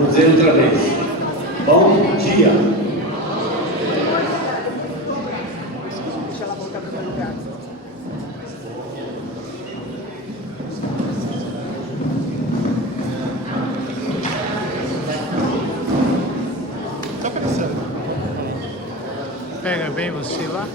Vou dizer outra vez. Bom dia. Deixa ela voltar para o meu lugar. Tá pensando. Pega bem você lá.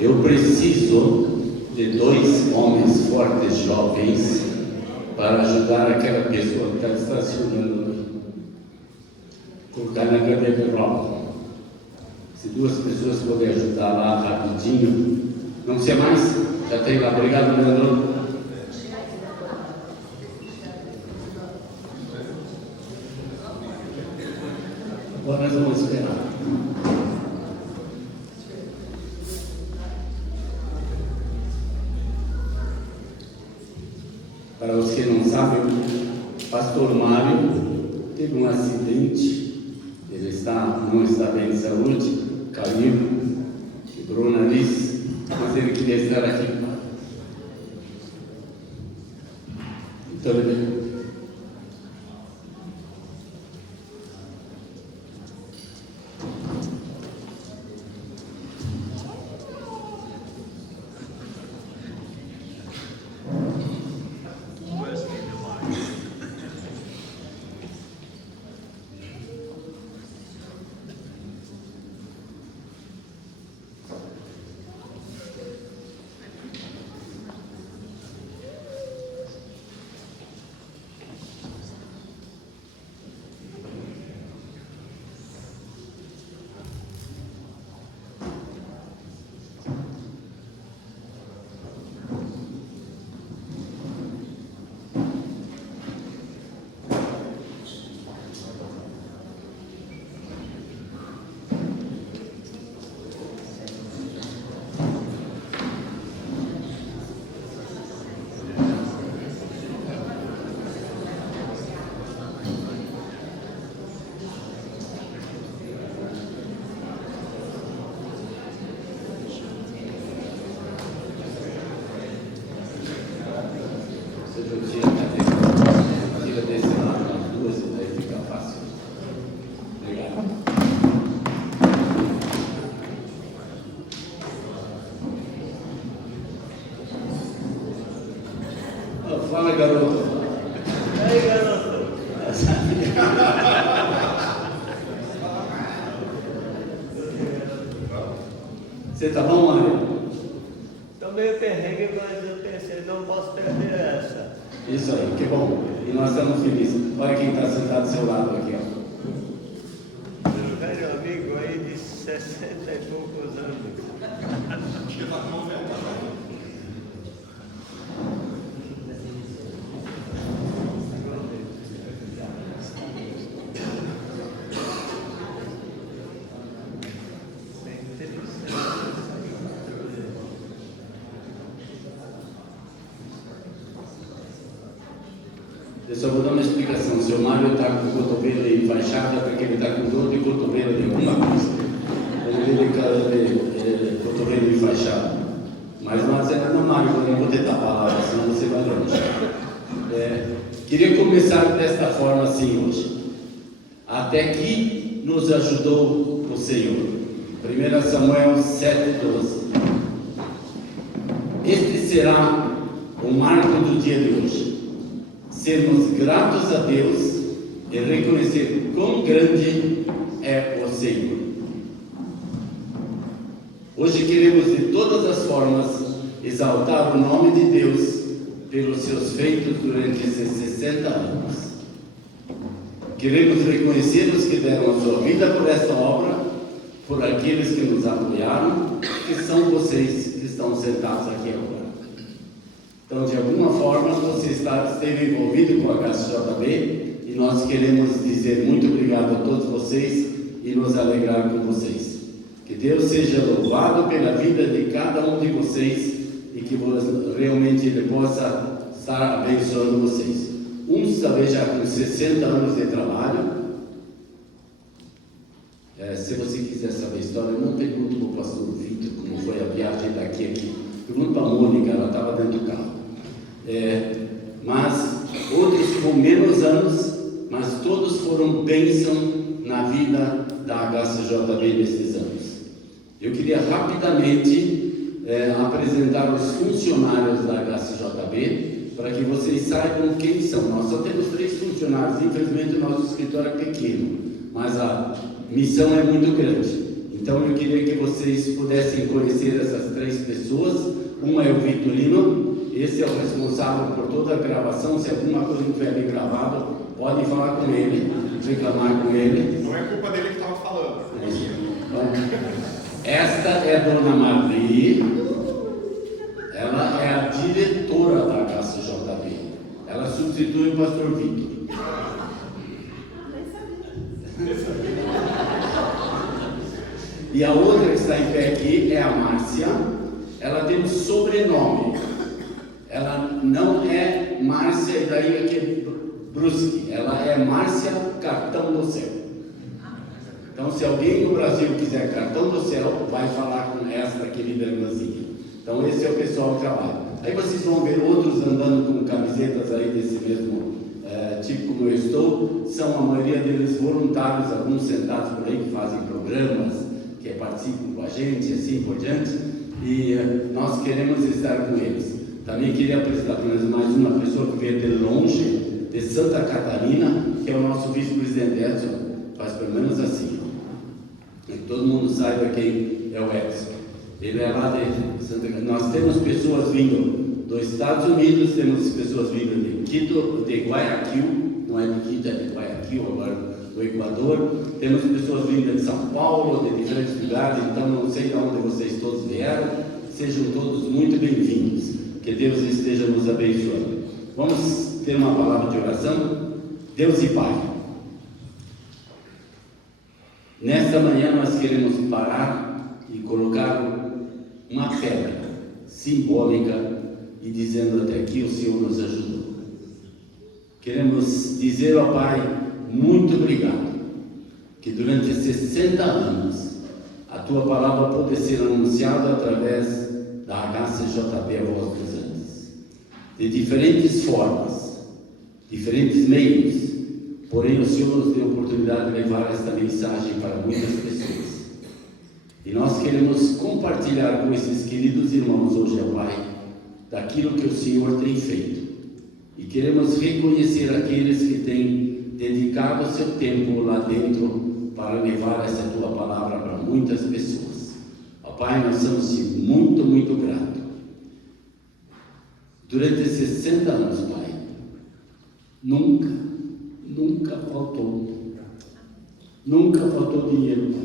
Eu preciso de 2 homens fortes jovens para ajudar aquela pessoa que está estacionando ali. Colocar na cadeira de roda. Se 2 pessoas puderem ajudar lá rapidinho, não precisa mais? Já tem lá. Obrigado, Leandro. Agora nós vamos esperar. Para os que não sabem, o pastor Mário teve um acidente, ele não está bem de saúde, caiu, quebrou o nariz, mas ele queria estar aqui. Então ele... Fala, garoto. E aí, garoto? Você tá bom, Mário? Tô meio perrengue, mas eu pensei, não posso perder essa. Isso aí, que bom. E nós estamos felizes. Olha quem está sentado do seu lado aqui, ó. Um velho amigo aí de 60 e poucos anos. Eu só vou dar uma explicação. O seu Mário está com o cotovelo enfaixado porque ele está com dor de cotovelo de alguma coisa. Ele de cotovelo enfaixado. Mas não é não, Mário, eu não vou tentar falar, senão você vai longe. Queria começar desta forma assim hoje. Até que nos ajudou o Senhor. 1 Samuel 7,12. Este será o marco do dia de hoje. Sermos gratos a Deus e reconhecer quão grande é o Senhor. Hoje queremos de todas as formas exaltar o nome de Deus pelos seus feitos durante esses 60 anos. Queremos reconhecer os que deram a sua vida por esta obra, por aqueles que nos apoiaram, que são vocês que estão sentados aqui agora. Então, de alguma forma, você esteve envolvido com a HCJB e nós queremos dizer muito obrigado a todos vocês e nos alegrar com vocês. Que Deus seja louvado pela vida de cada um de vocês e que realmente Ele possa estar abençoando vocês. Uns talvez já com 60 anos de trabalho. Se você quiser saber a história, não pergunte para o pastor Vitor como foi a viagem daqui a aqui. Pergunta para a Mônica, ela estava dentro do carro. Mas outros com menos anos, mas todos foram bênção na vida da HCJB nesses anos. Eu queria rapidamente apresentar os funcionários da HCJB para que vocês saibam quem são. Nós só temos 3 funcionários, infelizmente o nosso escritório é pequeno, mas a missão é muito grande. Então eu queria que vocês pudessem conhecer essas 3 pessoas. Uma é o Vitorino, esse é o responsável por toda a gravação. Se alguma coisa não estiver bem gravada, podem falar com ele, reclamar com ele. Não é culpa dele que estava falando. Esta é a dona Marli, ela é a diretora da HCJB, ela substitui o pastor Vitor. E a outra que está em pé aqui é a Márcia. Ela tem um sobrenome, ela não é Márcia e daí aqui é Bruschi, ela é Márcia Cartão do Céu. Então, se alguém no Brasil quiser Cartão do Céu, vai falar com esta querida irmãzinha. Então, esse é o pessoal que trabalha. Aí vocês vão ver outros andando com camisetas aí desse mesmo tipo como eu estou. São a maioria deles voluntários, alguns sentados por aí que fazem programas, que participam com a gente, assim por diante. E nós queremos estar com eles. Também queria apresentar para nós mais uma pessoa que veio de longe, de Santa Catarina, que é o nosso vice-presidente Edson. Faz pelo menos assim, que todo mundo saiba quem é o Edson. Ele é lá de Santa Catarina. Nós temos pessoas vindo dos Estados Unidos, temos pessoas vindo de Quito, de Guayaquil, não é de Quito, é de Guayaquil, agora do Equador. Temos pessoas vindo de São Paulo, de diferentes lugares, então não sei de onde vocês todos vieram. Sejam todos muito bem-vindos. Que Deus esteja nos abençoando. Vamos ter uma palavra de oração. Deus e Pai, nesta manhã nós queremos parar e colocar uma pedra simbólica e dizendo até aqui o Senhor nos ajudou. Queremos dizer ao Pai, muito obrigado, que durante 60 anos a Tua palavra pode ser anunciada através da HCJB, a Voz dos Andes, de diferentes formas, diferentes meios, porém o Senhor nos deu a oportunidade de levar esta mensagem para muitas pessoas. E nós queremos compartilhar com esses queridos irmãos hoje, Pai, daquilo que o Senhor tem feito. E queremos reconhecer aqueles que têm dedicado o seu tempo lá dentro para levar essa Tua palavra para muitas pessoas. Ó Pai, nós somos muito, muito gratos. Durante 60 anos, Pai, nunca faltou dinheiro, Pai.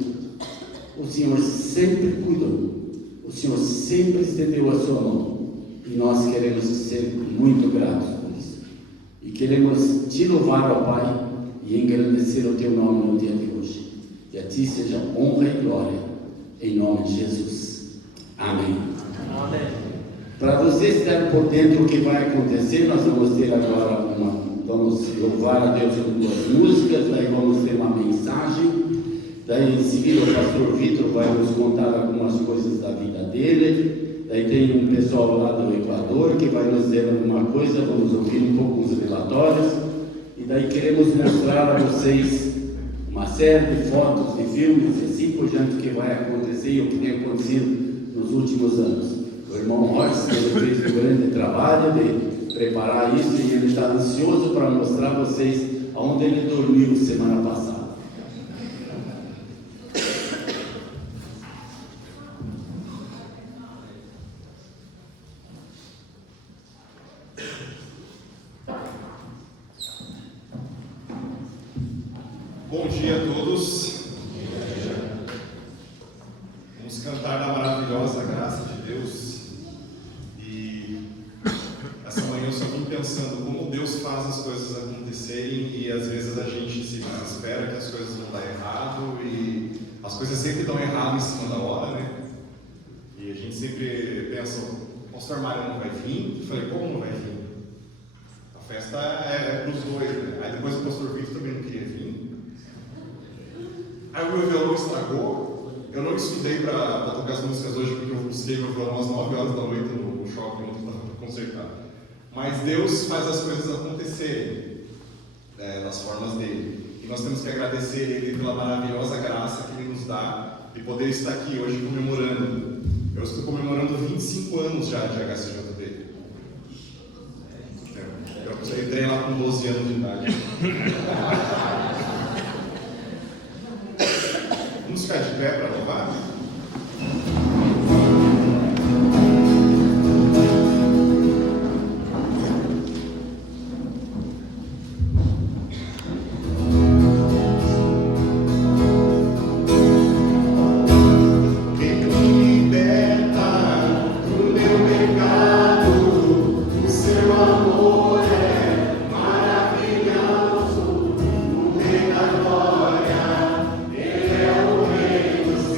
O Senhor sempre cuidou, o Senhor sempre estendeu a sua mão, e nós queremos ser muito gratos por isso. E queremos te louvar, ó Pai, e engrandecer o teu nome no dia de hoje. E a ti seja honra e glória, em nome de Jesus. Amém. Amém. Para você estar por dentro do que vai acontecer, nós vamos ter agora vamos louvar a Deus com 2 músicas, daí vamos ter uma mensagem, daí em seguida o pastor Vitor vai nos contar algumas coisas da vida dele, daí tem um pessoal lá do Equador que vai nos dizer alguma coisa, vamos ouvir um pouco os relatórios, e daí queremos mostrar a vocês uma série de fotos, de filmes, e assim por diante, que vai acontecer e o que tem acontecido nos últimos anos. O irmão Horst fez um grande trabalho de preparar isso e ele está ansioso para mostrar a vocês aonde ele dormiu semana passada. Bom dia a todos. Vamos cantar da maravilhosa graça de Deus. coisas acontecerem e às vezes a gente se desespera que as coisas vão dar errado e as coisas sempre dão errado em cima da hora, né? E a gente sempre pensa, o pastor Mário não vai vir? Eu falei, como não vai vir? A festa é para os dois, né? Aí depois o pastor Vitor também não queria vir. Aí o meu violão estragou. Eu não estudei para tocar as músicas hoje porque eu busquei meu violão às 9 horas da noite no shopping para consertar. Mas Deus faz as coisas acontecerem nas formas dele. E nós temos que agradecer Ele pela maravilhosa graça que Ele nos dá de poder estar aqui hoje comemorando. Eu estou comemorando 25 anos já de HCJB. Eu entrei lá com 12 anos de idade. Vamos ficar de pé para louvar? Glória, Ele é o Rei dos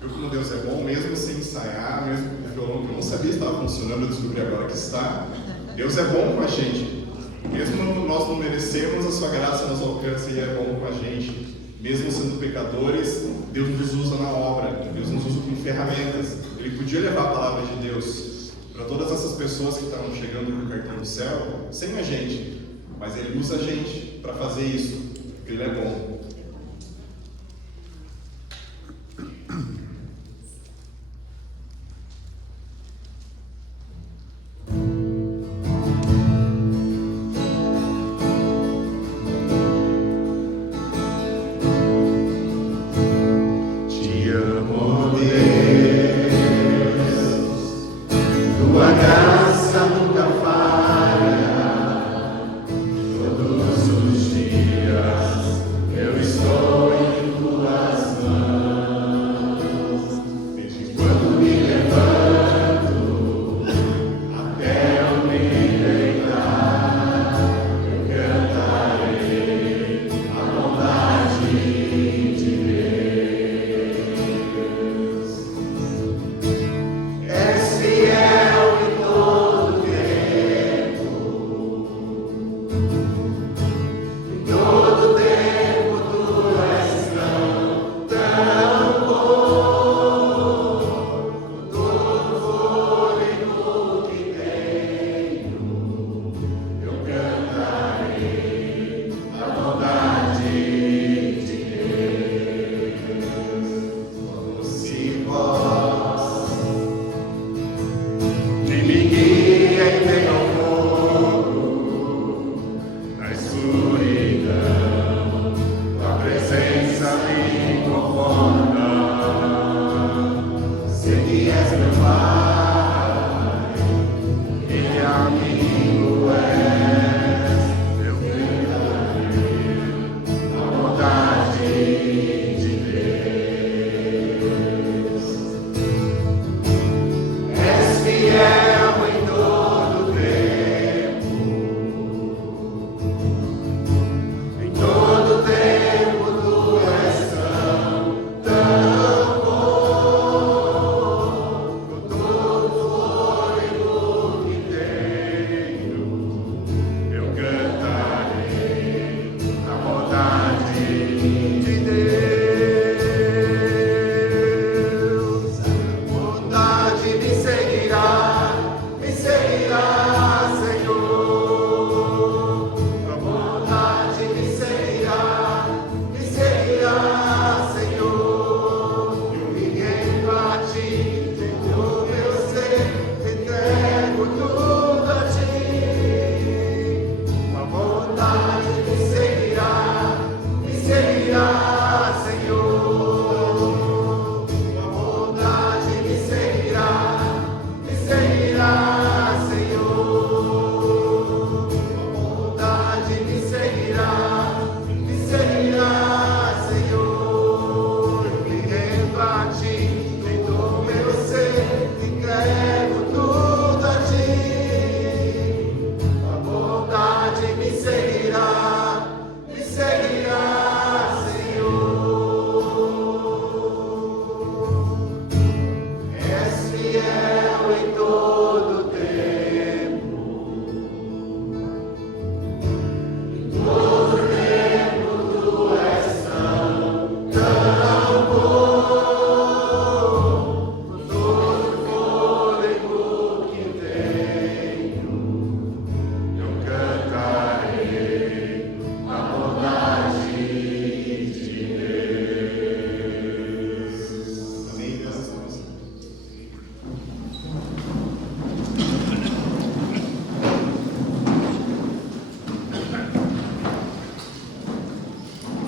Viu como Deus é bom, mesmo sem ensaiar, mesmo com o violão que eu não sabia se estava funcionando, eu descobri agora que está. Deus é bom com a gente. Mesmo nós não merecemos, a sua graça nos alcança e é bom com a gente. Mesmo sendo pecadores, Deus nos usa na obra, Deus nos usa como ferramentas. Ele podia levar a palavra de Deus para todas essas pessoas que estavam chegando com o cartão do céu, sem a gente, mas Ele usa a gente para fazer isso, porque Ele é bom.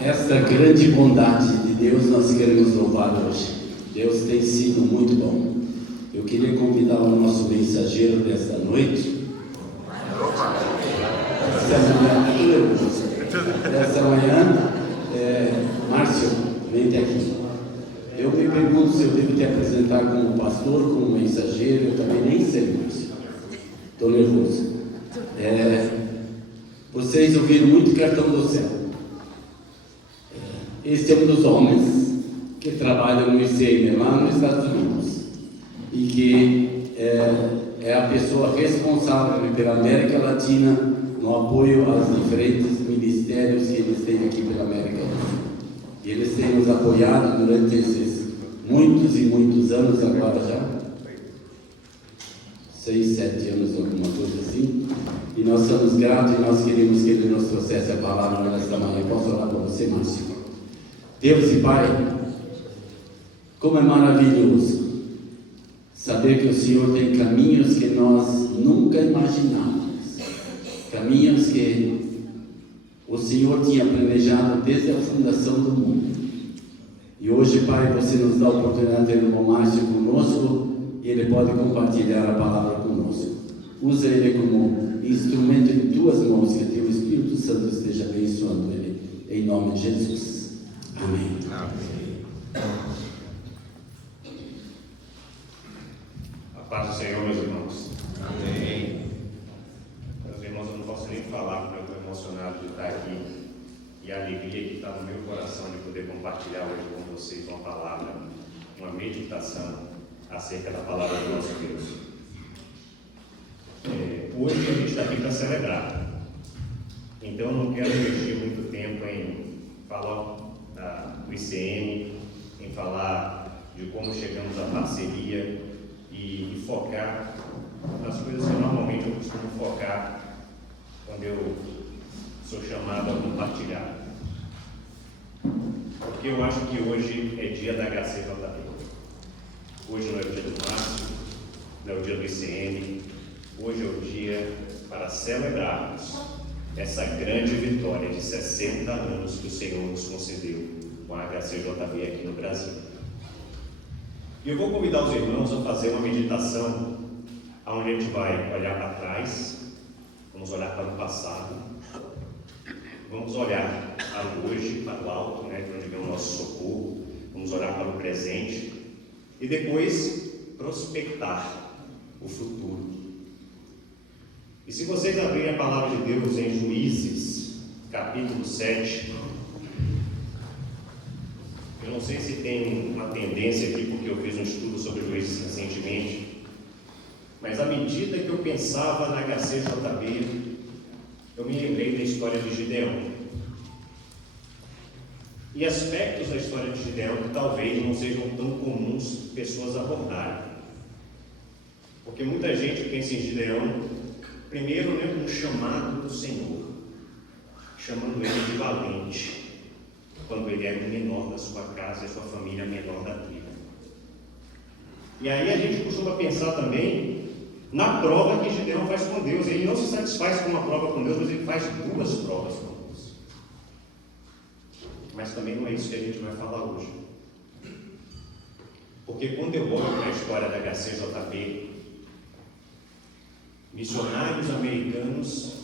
Esta grande bondade de Deus nós queremos louvar hoje. Deus tem sido muito bom. Eu queria convidar o nosso mensageiro desta noite. Esta manhã, Márcio, vem até aqui. Eu me pergunto se eu devo te apresentar como pastor, como mensageiro. Eu também nem sei, Márcio. Estou nervoso. Vocês ouviram muito Cartão do Céu. Este é um dos homens que que trabalha no ICM lá nos Estados Unidos e que é a pessoa responsável pela América Latina no apoio aos diferentes ministérios que eles têm aqui pela América do Sul. E eles têm nos apoiado durante esses muitos e muitos anos agora já, 6, 7 anos, alguma coisa assim, e nós somos gratos e nós queremos que Ele nos trouxesse a palavra nesta manhã. Posso orar para você, Márcio? Deus e Pai, como é maravilhoso saber que o Senhor tem caminhos que nós nunca imaginamos, caminhos que o Senhor tinha planejado desde a fundação do mundo. E hoje, Pai, você nos dá a oportunidade de ter o Márcio conosco e ele pode compartilhar a palavra conosco. Usa ele como instrumento em tuas mãos, que teu Espírito Santo esteja abençoando ele, em nome de Jesus. Amém. A paz do Senhor, meus irmãos. Amém. Meus irmãos, eu não posso nem falar, porque eu estou emocionado de estar aqui e a alegria que está no meu coração de poder compartilhar hoje com vocês uma palavra, uma meditação acerca da palavra do nosso Deus. Hoje a gente está aqui para celebrar, então eu não quero investir muito tempo em falar do ICM, em falar de como chegamos à parceria e focar nas coisas que normalmente eu costumo focar quando eu sou chamado a compartilhar. Porque eu acho que hoje é dia da HCJB. Hoje não é o dia do Márcio, não é o dia do ICM, hoje é o dia para celebrarmos essa grande vitória de 60 anos que o Senhor nos concedeu com a HCJB aqui no Brasil. E eu vou convidar os irmãos a fazer uma meditação onde a gente vai olhar para trás, vamos olhar para o passado, vamos olhar para o hoje, para o alto, de onde vem o nosso socorro, vamos olhar para o presente e depois prospectar o futuro. E se vocês abrirem a palavra de Deus em Juízes, capítulo 7, eu não sei se tem uma tendência aqui, porque eu fiz um estudo sobre Juízes recentemente, mas à medida que eu pensava na HCJB, eu me lembrei da história de Gideão. E aspectos da história de Gideão que talvez não sejam tão comuns pessoas abordarem. Porque muita gente pensa em Gideão, primeiro, no chamado do Senhor, chamando ele de valente, quando ele era o menor da sua casa e a sua família menor da tribo. E aí a gente costuma pensar também na prova que Gideão faz com Deus. Ele não se satisfaz com uma prova com Deus, mas ele faz 2 provas com Deus. Mas também não é isso que a gente vai falar hoje. Porque quando eu olho para a história da HCJB, missionários americanos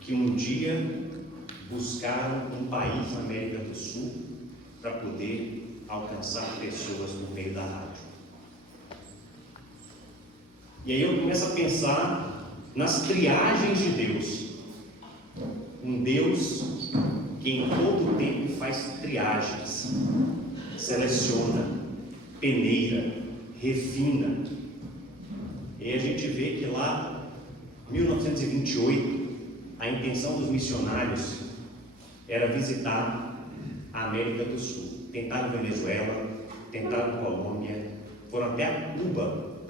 que um dia buscaram um país na América do Sul para poder alcançar pessoas no meio da rádio. E aí eu começo a pensar nas triagens de Deus. Um Deus que em todo o tempo faz triagens, seleciona, peneira, refina. E a gente vê que lá, em 1928, a intenção dos missionários era visitar a América do Sul. Tentaram Venezuela, tentaram Colômbia, foram até a Cuba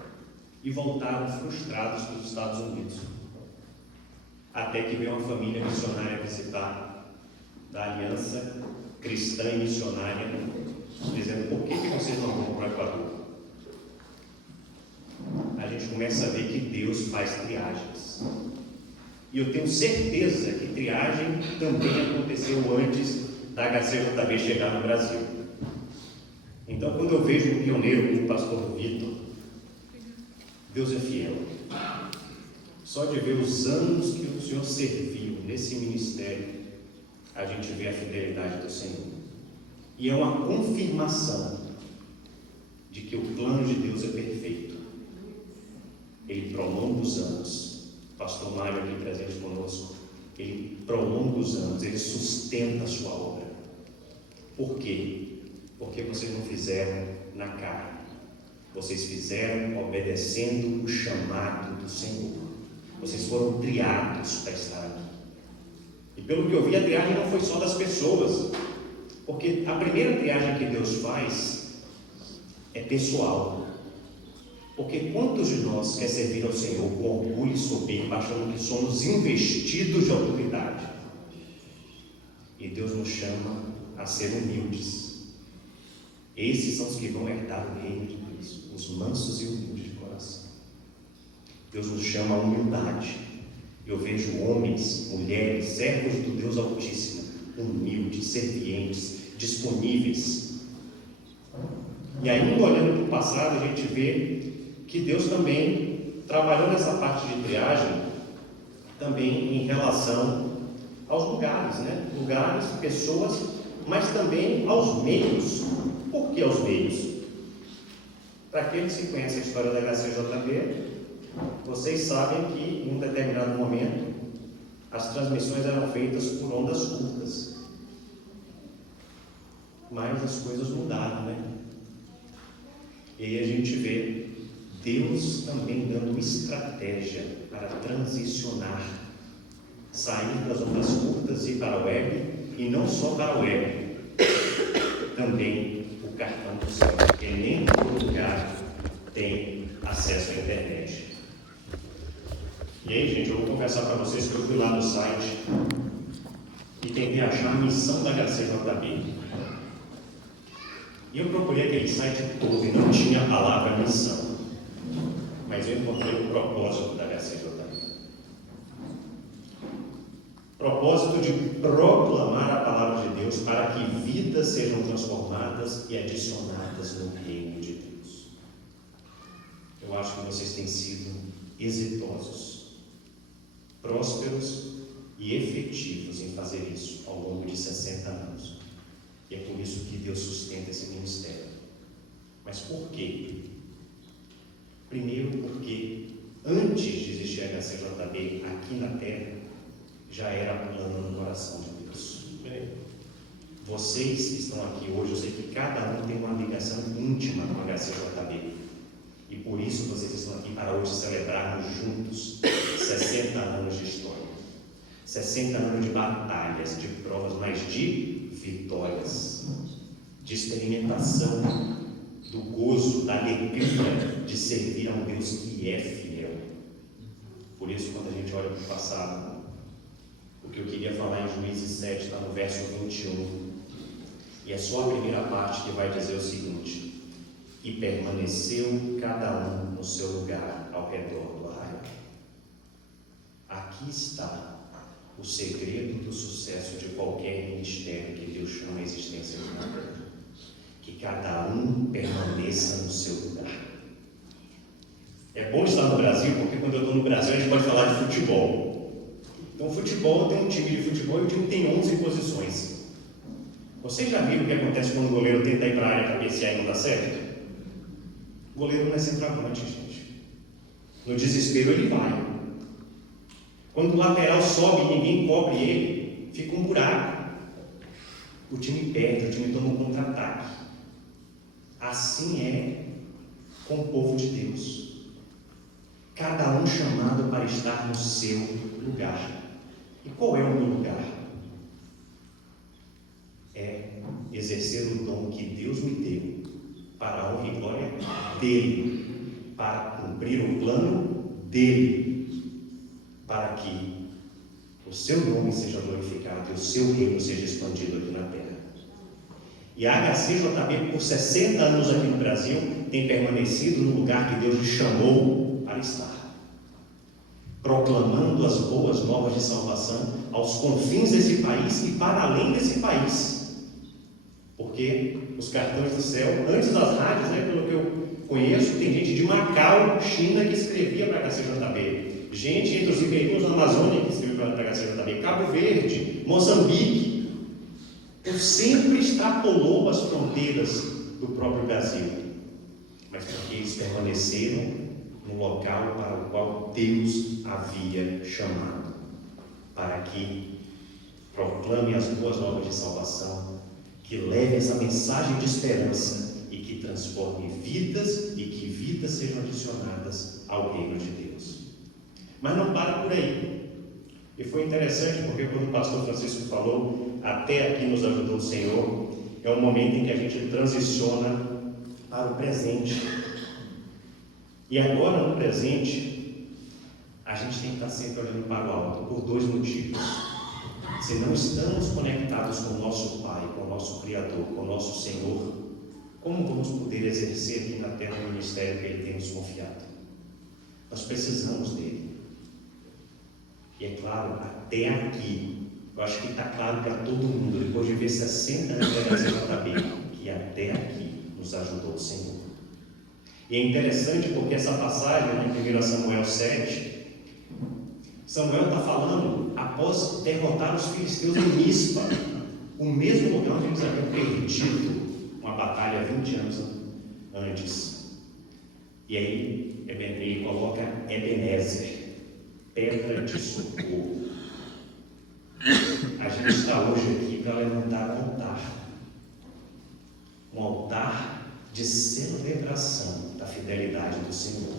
e voltaram frustrados para os Estados Unidos. Até que veio uma família missionária visitar, da Aliança Cristã e Missionária, dizendo: por que vocês não vão para o Equador? A gente começa a ver que Deus faz triagens. E eu tenho certeza que triagem também aconteceu antes da HCJB chegar no Brasil. Então, quando eu vejo um pioneiro como o pastor Vitor, Deus é fiel. Só de ver os anos que o Senhor serviu nesse ministério, a gente vê a fidelidade do Senhor. E é uma confirmação de que o plano de Deus é perfeito. Ele prolonga os anos. Pastor Mário aqui presente conosco, ele prolonga os anos, ele sustenta a sua obra. Por quê? porque vocês não fizeram na carne. Vocês fizeram obedecendo o chamado do Senhor. Vocês foram criados para estar aqui. E pelo que eu vi, a triagem não foi só das pessoas, porque a primeira triagem que Deus faz é pessoal. Porque quantos de nós quer servir ao Senhor com orgulho e soberba, achando que somos investidos de autoridade? E Deus nos chama a ser humildes. Esses são os que vão herdar o reino de Deus, os mansos e humildes de coração. Deus nos chama à humildade. Eu vejo homens, mulheres, servos do Deus Altíssimo, humildes, servientes, disponíveis. E ainda olhando para o passado, a gente vê que Deus também trabalhou nessa parte de triagem também em relação aos lugares, né? Lugares, pessoas, mas também aos meios. Por que aos meios? Para aqueles que conhecem a história da HCJB, vocês sabem que em um determinado momento as transmissões eram feitas por ondas curtas. Mas as coisas mudaram, né? E aí a gente vê Deus também dando estratégia para transicionar, sair das ondas curtas e ir para a web, e não só para a web, também o cartão do céu, porque nem todo lugar tem acesso à internet. E aí, gente, eu vou confessar para vocês que eu fui lá no site e tentei achar a missão da HCJB. E eu procurei aquele site todo e não tinha a palavra missão. Mas eu encontrei o propósito da HCJB. Propósito de proclamar a palavra de Deus para que vidas sejam transformadas e adicionadas no reino de Deus. Eu acho que vocês têm sido exitosos, prósperos e efetivos em fazer isso ao longo de 60 anos. E é por isso que Deus sustenta esse ministério. Mas por quê? Primeiro, porque antes de existir a HCJB aqui na Terra, já era plano no coração de Deus. Vocês que estão aqui hoje, eu sei que cada um tem uma ligação íntima com a HCJB. E por isso vocês estão aqui para hoje celebrarmos juntos 60 anos de história. 60 anos de batalhas, de provas, mas de vitórias, de experimentação do gozo, da alegria de servir a um Deus que é fiel. Por isso, quando a gente olha para o passado, o que eu queria falar em Juízes 7 está no verso 21, e é só a primeira parte que vai dizer o seguinte: e permaneceu cada um no seu lugar ao redor do arraial. Aqui está o segredo do sucesso de qualquer ministério que Deus chama a existência de uma terra. Que cada um permaneça no seu lugar. É bom estar no Brasil, porque quando eu estou no Brasil a gente pode falar de futebol. Então, futebol tem um time de futebol e o time tem 11 posições. Vocês já viram o que acontece quando o goleiro tenta ir para a área cabecear e não dá certo? O goleiro não é centroavante, gente. No desespero ele vai. Quando o lateral sobe e ninguém cobre ele, fica um buraco. O time perde, o time toma um contra-ataque. Assim é com o povo de Deus. Cada um chamado para estar no seu lugar. E qual é o meu lugar? É exercer o dom que Deus me deu para a honra e glória dele, para cumprir o plano dele, para que o seu nome seja glorificado e o seu reino seja expandido aqui na terra. E a HCJB, por 60 anos aqui no Brasil, tem permanecido no lugar que Deus lhe chamou para estar, proclamando as boas novas de salvação aos confins desse país e para além desse país. Porque os cartões do céu, antes das rádios, pelo que eu conheço, tem gente de Macau, China, que escrevia para a HCJB. Gente entre os ribeirinhos da Amazônia que escreveu para a HCJB. Cabo Verde, Moçambique. Então sempre extrapolou as fronteiras do próprio Brasil. Mas porque eles permaneceram no local para o qual Deus havia chamado. Para que proclame as boas novas de salvação, que leve essa mensagem de esperança e que transforme vidas e que vidas sejam adicionadas ao reino de Deus. Mas não para por aí. E foi interessante porque quando o pastor Francisco falou, até aqui nos ajudou o Senhor, é um momento em que a gente transiciona para o presente. E agora no presente, a gente tem que estar sempre olhando para o alto, por dois motivos. Se não estamos conectados com o nosso Pai, com o nosso Criador, com o nosso Senhor, como vamos poder exercer aqui na terra o ministério que Ele tem nos confiado? Nós precisamos dele. E é claro, até aqui, eu acho que está claro para todo mundo, depois de ver 60 anos da JB, que até aqui nos ajudou o Senhor. E é interessante porque essa passagem, em 1 Samuel 7, Samuel está falando após derrotar os filisteus em Mispa, o mesmo lugar onde eles haviam perdido uma batalha 20 anos antes. E aí ele coloca Ebenezer, pedra de socorro. A gente está hoje aqui para levantar um altar de celebração da fidelidade do Senhor.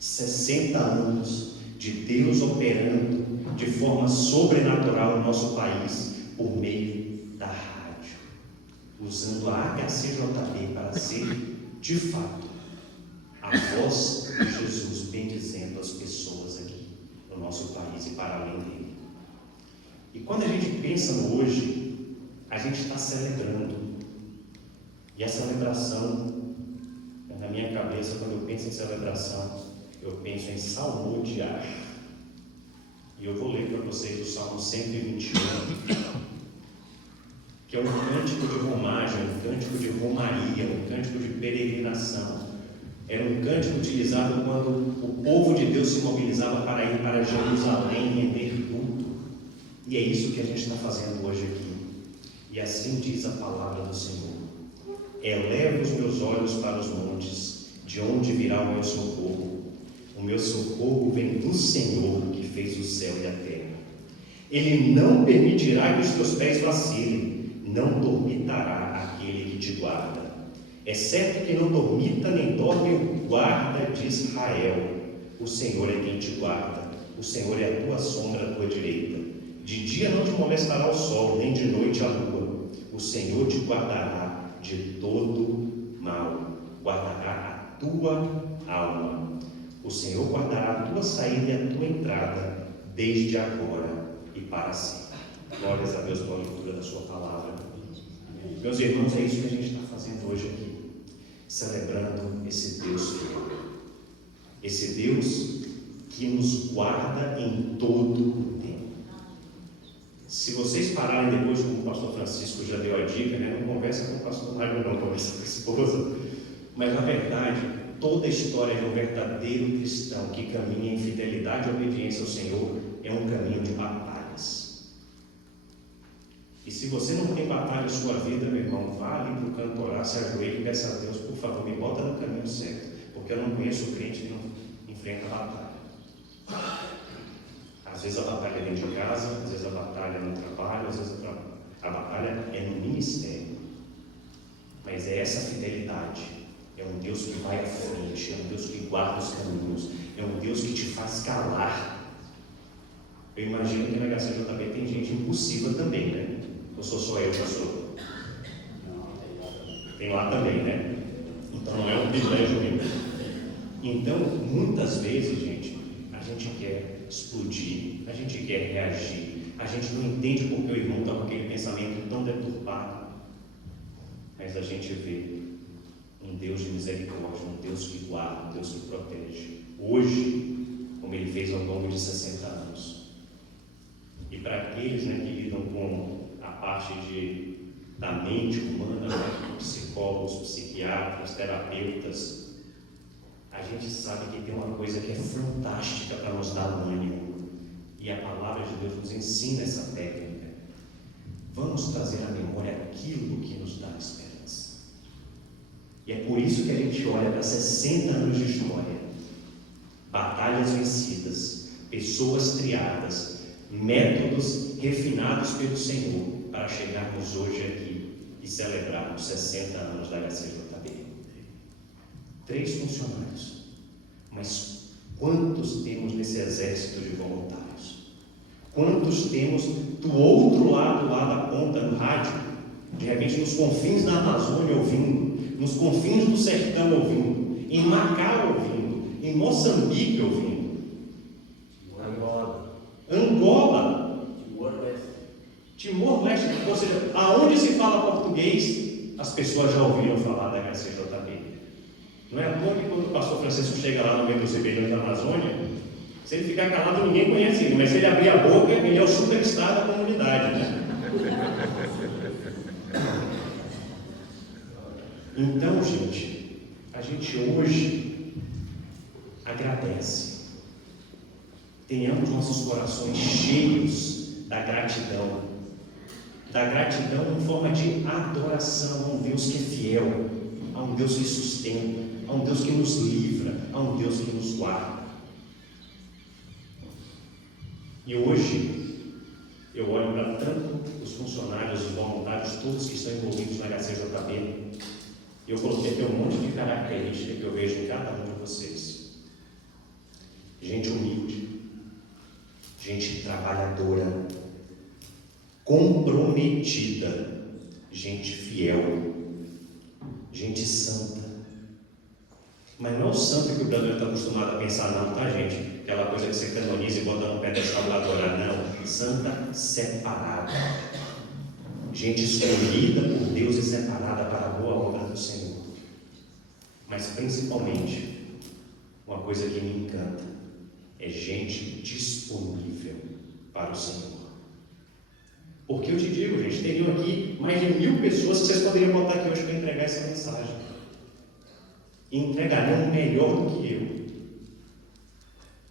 60 anos de Deus operando de forma sobrenatural no nosso país por meio da rádio, usando a HCJB para ser, de fato, a voz de Jesus bendizendo as pessoas aqui no nosso país e para além dele. E quando a gente pensa no hoje, a gente está celebrando. E a celebração, na minha cabeça, quando eu penso em celebração, eu penso em salmodiar. E eu vou ler para vocês o Salmo 121, que é um cântico de romagem, um cântico de romaria, um cântico de peregrinação. Era um cântico utilizado quando o povo de Deus se mobilizava para ir para Jerusalém render culto. E é isso que a gente está fazendo hoje aqui. E assim diz a palavra do Senhor: elevo os meus olhos para os montes, de onde virá o meu socorro? O meu socorro vem do Senhor, que fez o céu e a terra. Ele não permitirá que os teus pés vacilem, não dormitará aquele que te guarda. É certo que não dormita nem dorme o guarda de Israel. O Senhor é quem te guarda, o Senhor é a tua sombra à tua direita. De dia não te molestará o sol, nem de noite a lua. O Senhor te guardará de todo mal, guardará a tua alma. O Senhor guardará a tua saída e a tua entrada, desde agora e para sempre. Glórias a Deus pela leitura da sua palavra. Meus irmãos, é isso que a gente está fazendo hoje aqui, celebrando esse Deus fiel, esse Deus que nos guarda em todo o tempo. Se vocês pararem depois, como o pastor Francisco já deu a dica, não conversa com o pastor Mário, não conversa com a esposa, mas na verdade, toda a história de um verdadeiro cristão que caminha em fidelidade e obediência ao Senhor é um caminho de batalhas. E se você não tem batalha em sua vida, meu irmão, vá ali para o canto orar, se ajoelhe e peça a Deus, por favor, me bota no caminho certo, porque eu não conheço crente que não enfrenta batalha. Às vezes a batalha é dentro de casa, às vezes a batalha é no trabalho, às vezes a batalha é no ministério. Mas é essa fidelidade. É um Deus que vai à frente, é um Deus que guarda os caminhos, é um Deus que te faz calar. Eu imagino que na HCJB tem gente impulsiva também, né? Ou sou eu, pastor? Tem lá também, né? Então não é um privilégio meu. Então, muitas vezes, gente, a gente quer explodir, a gente quer reagir, a gente não entende porque o irmão está com aquele pensamento tão deturpado, mas a gente vê um Deus de misericórdia, um Deus que guarda, um Deus que protege, hoje, como Ele fez ao longo de 60 anos. E para aqueles, que lidam com a parte da mente humana, psicólogos, psiquiatras, terapeutas, a gente sabe que tem uma coisa que é fantástica para nos dar ânimo, e a palavra de Deus nos ensina essa técnica. Vamos trazer à memória aquilo que nos dá esperança. E é por isso que a gente olha para 60 anos de história, batalhas vencidas, pessoas triadas, métodos refinados pelo Senhor para chegarmos hoje aqui e celebrarmos 60 anos da HCJB. 3 funcionários. Mas quantos temos nesse exército de voluntários? Quantos temos do outro lado, lá da ponta, no rádio, de repente nos confins da Amazônia ouvindo, nos confins do sertão ouvindo, em Macau ouvindo, em Moçambique ouvindo, Angola, Timor-Leste, ou seja, aonde se fala português, as pessoas já ouviram falar da HCJB. Não é à toa que quando o pastor Francisco chega lá no meio dos ribeirinhos da Amazônia, se ele ficar calado, ninguém conhece ele, mas se ele abrir a boca, ele é o superstar da comunidade, né? Então, gente, a gente hoje agradece. Tenhamos nossos corações cheios da gratidão em forma de adoração a um Deus que é fiel, a um Deus que sustenta, a um Deus que nos livra, a um Deus que nos guarda. E hoje, eu olho para tanto os funcionários, os voluntários, todos que estão envolvidos na HCJB, e eu coloquei aqui um monte de características que eu vejo em cada um de vocês. Gente humilde, gente trabalhadora, comprometida, gente fiel, gente santa. Mas não o santo que o brasileiro está acostumado a pensar, não, tá, gente? Aquela coisa que você canoniza e bota no pedestal para adorar, não. Santa separada. Gente escolhida por Deus e separada para a boa obra do Senhor. Mas principalmente, uma coisa que me encanta é gente disponível para o Senhor. Porque eu te digo, gente, teriam aqui mais de 1000 pessoas que vocês poderiam botar aqui hoje para entregar essa mensagem. E entregariam melhor do que eu.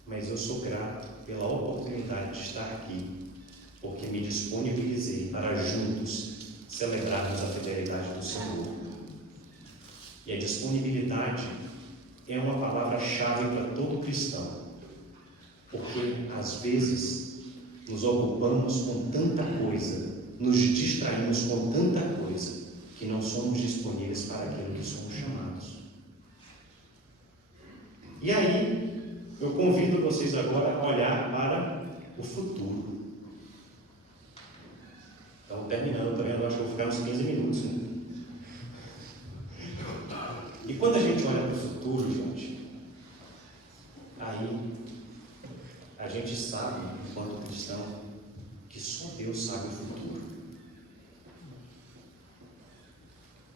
Mas eu sou grato pela oportunidade de estar aqui, porque me disponibilizei para juntos celebrarmos a fidelidade do Senhor. E a disponibilidade é uma palavra-chave para todo cristão, porque às vezes nos ocupamos com tanta coisa, nos distraímos com tanta coisa, que não somos disponíveis para aquilo que somos chamados. E aí, eu convido vocês agora a olhar para o futuro. Estamos terminando também, eu acho que vou ficar uns 15 minutos. Né? E quando a gente olha para o futuro, gente, aí a gente sabe, enquanto cristão, que só Deus sabe o futuro.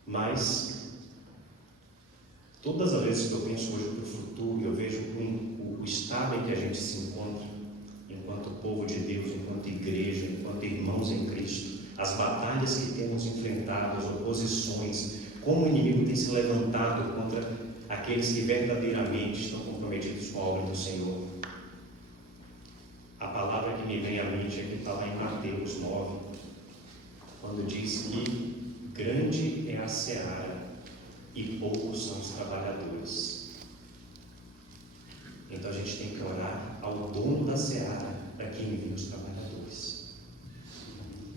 Mas todas as vezes que eu penso hoje para o futuro, eu vejo o estado em que a gente se encontra, enquanto povo de Deus, enquanto igreja, enquanto irmãos em Cristo, as batalhas que temos enfrentado, as oposições, como o inimigo tem se levantado contra aqueles que verdadeiramente estão comprometidos com a obra do Senhor. A palavra que me vem à mente é que está lá em Mateus 9, quando diz que grande é a seara e poucos são os trabalhadores. Então a gente tem que orar ao dono da seara para que envie os trabalhadores.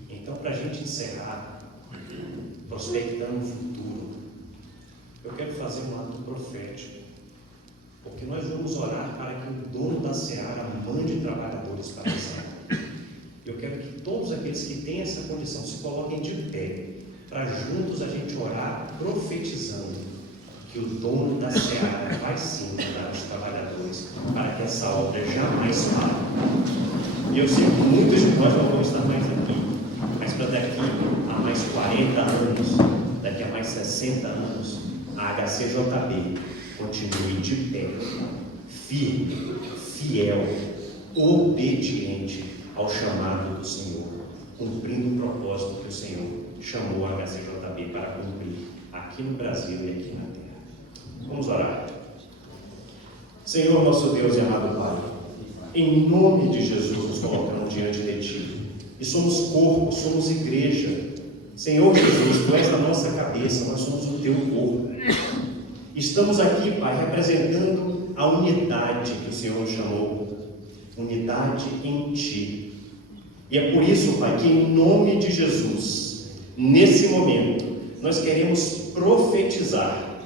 Então, para a gente encerrar, prospectando o futuro, eu quero fazer um ato profético, porque nós vamos orar para que o dono da seara mande trabalhadores para a seara. Eu quero que todos aqueles que têm essa condição se coloquem de pé, para juntos a gente orar profetizando que o dono da seara vai sim mandar os trabalhadores para que essa obra jamais pare. E eu sei que muitos de nós não vão estar mais aqui, mas para daqui a mais 40 anos, daqui a mais 60 anos, a HCJB continue de pé, firme, fiel, obediente ao chamado do Senhor, cumprindo o propósito que o Senhor chamou a HCJB para cumprir aqui no Brasil e aqui na terra. Vamos orar. Senhor, nosso Deus e amado Pai, em nome de Jesus nos colocamos diante de Ti, e somos corpo, somos igreja. Senhor Jesus, Tu és a nossa cabeça, nós somos o Teu corpo. Estamos aqui, Pai, representando a unidade que o Senhor nos chamou, unidade em Ti. E é por isso, Pai, que em nome de Jesus, nesse momento, nós queremos profetizar.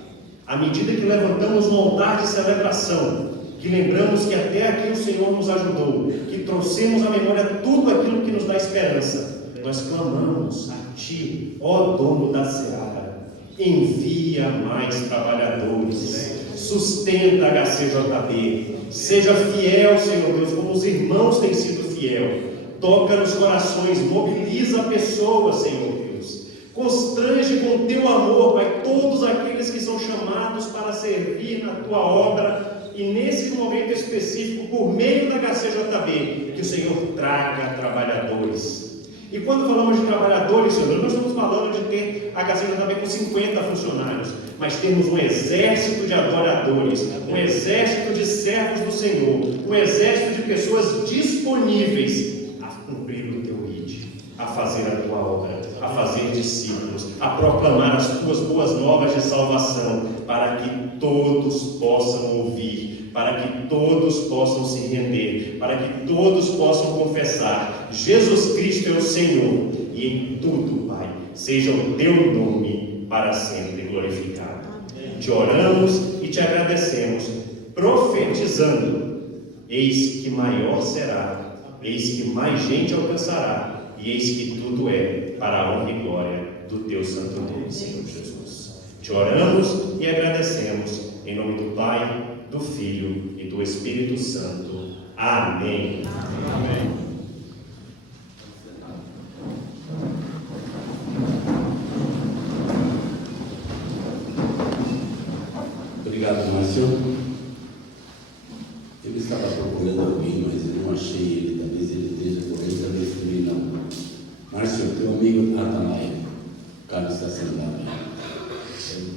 À medida que levantamos no altar de celebração, que lembramos que até aqui o Senhor nos ajudou, que trouxemos à memória tudo aquilo que nos dá esperança, nós clamamos a Ti, ó dono da seara, envia mais trabalhadores, sustenta a HCJB, seja fiel, Senhor Deus, como os irmãos têm sido fiel, toca nos corações, mobiliza pessoas, Senhor Deus, constrange com Teu amor, Pai, todos aqueles que são chamados para servir na Tua obra, e nesse momento específico, por meio da HCJB, que o Senhor traga trabalhadores. E quando falamos de trabalhadores, Senhor, não estamos falando de ter a HCJB com 50 funcionários, mas temos um exército de adoradores, um exército de servos do Senhor, um exército de pessoas disponíveis a cumprir o Teu ID, a fazer a Tua obra, a fazer discípulos, a proclamar as Tuas boas novas de salvação, para que todos possam ouvir, para que todos possam se render, para que todos possam confessar: Jesus Cristo é o Senhor, e em tudo, Pai, seja o Teu nome para sempre glorificado. Te oramos e Te agradecemos, profetizando: eis que maior será, eis que mais gente alcançará, e eis que tudo é para a honra e glória do Teu santo nome, Senhor Jesus. Te oramos e agradecemos, em nome do Pai, do Filho e do Espírito Santo. Amém. Amém. Obrigado, Márcio. Eu estava procurando alguém, mas eu não achei ele. Talvez ele esteja correndo, talvez ele não. Márcio, teu amigo Atalaia. O cara está sentado aí.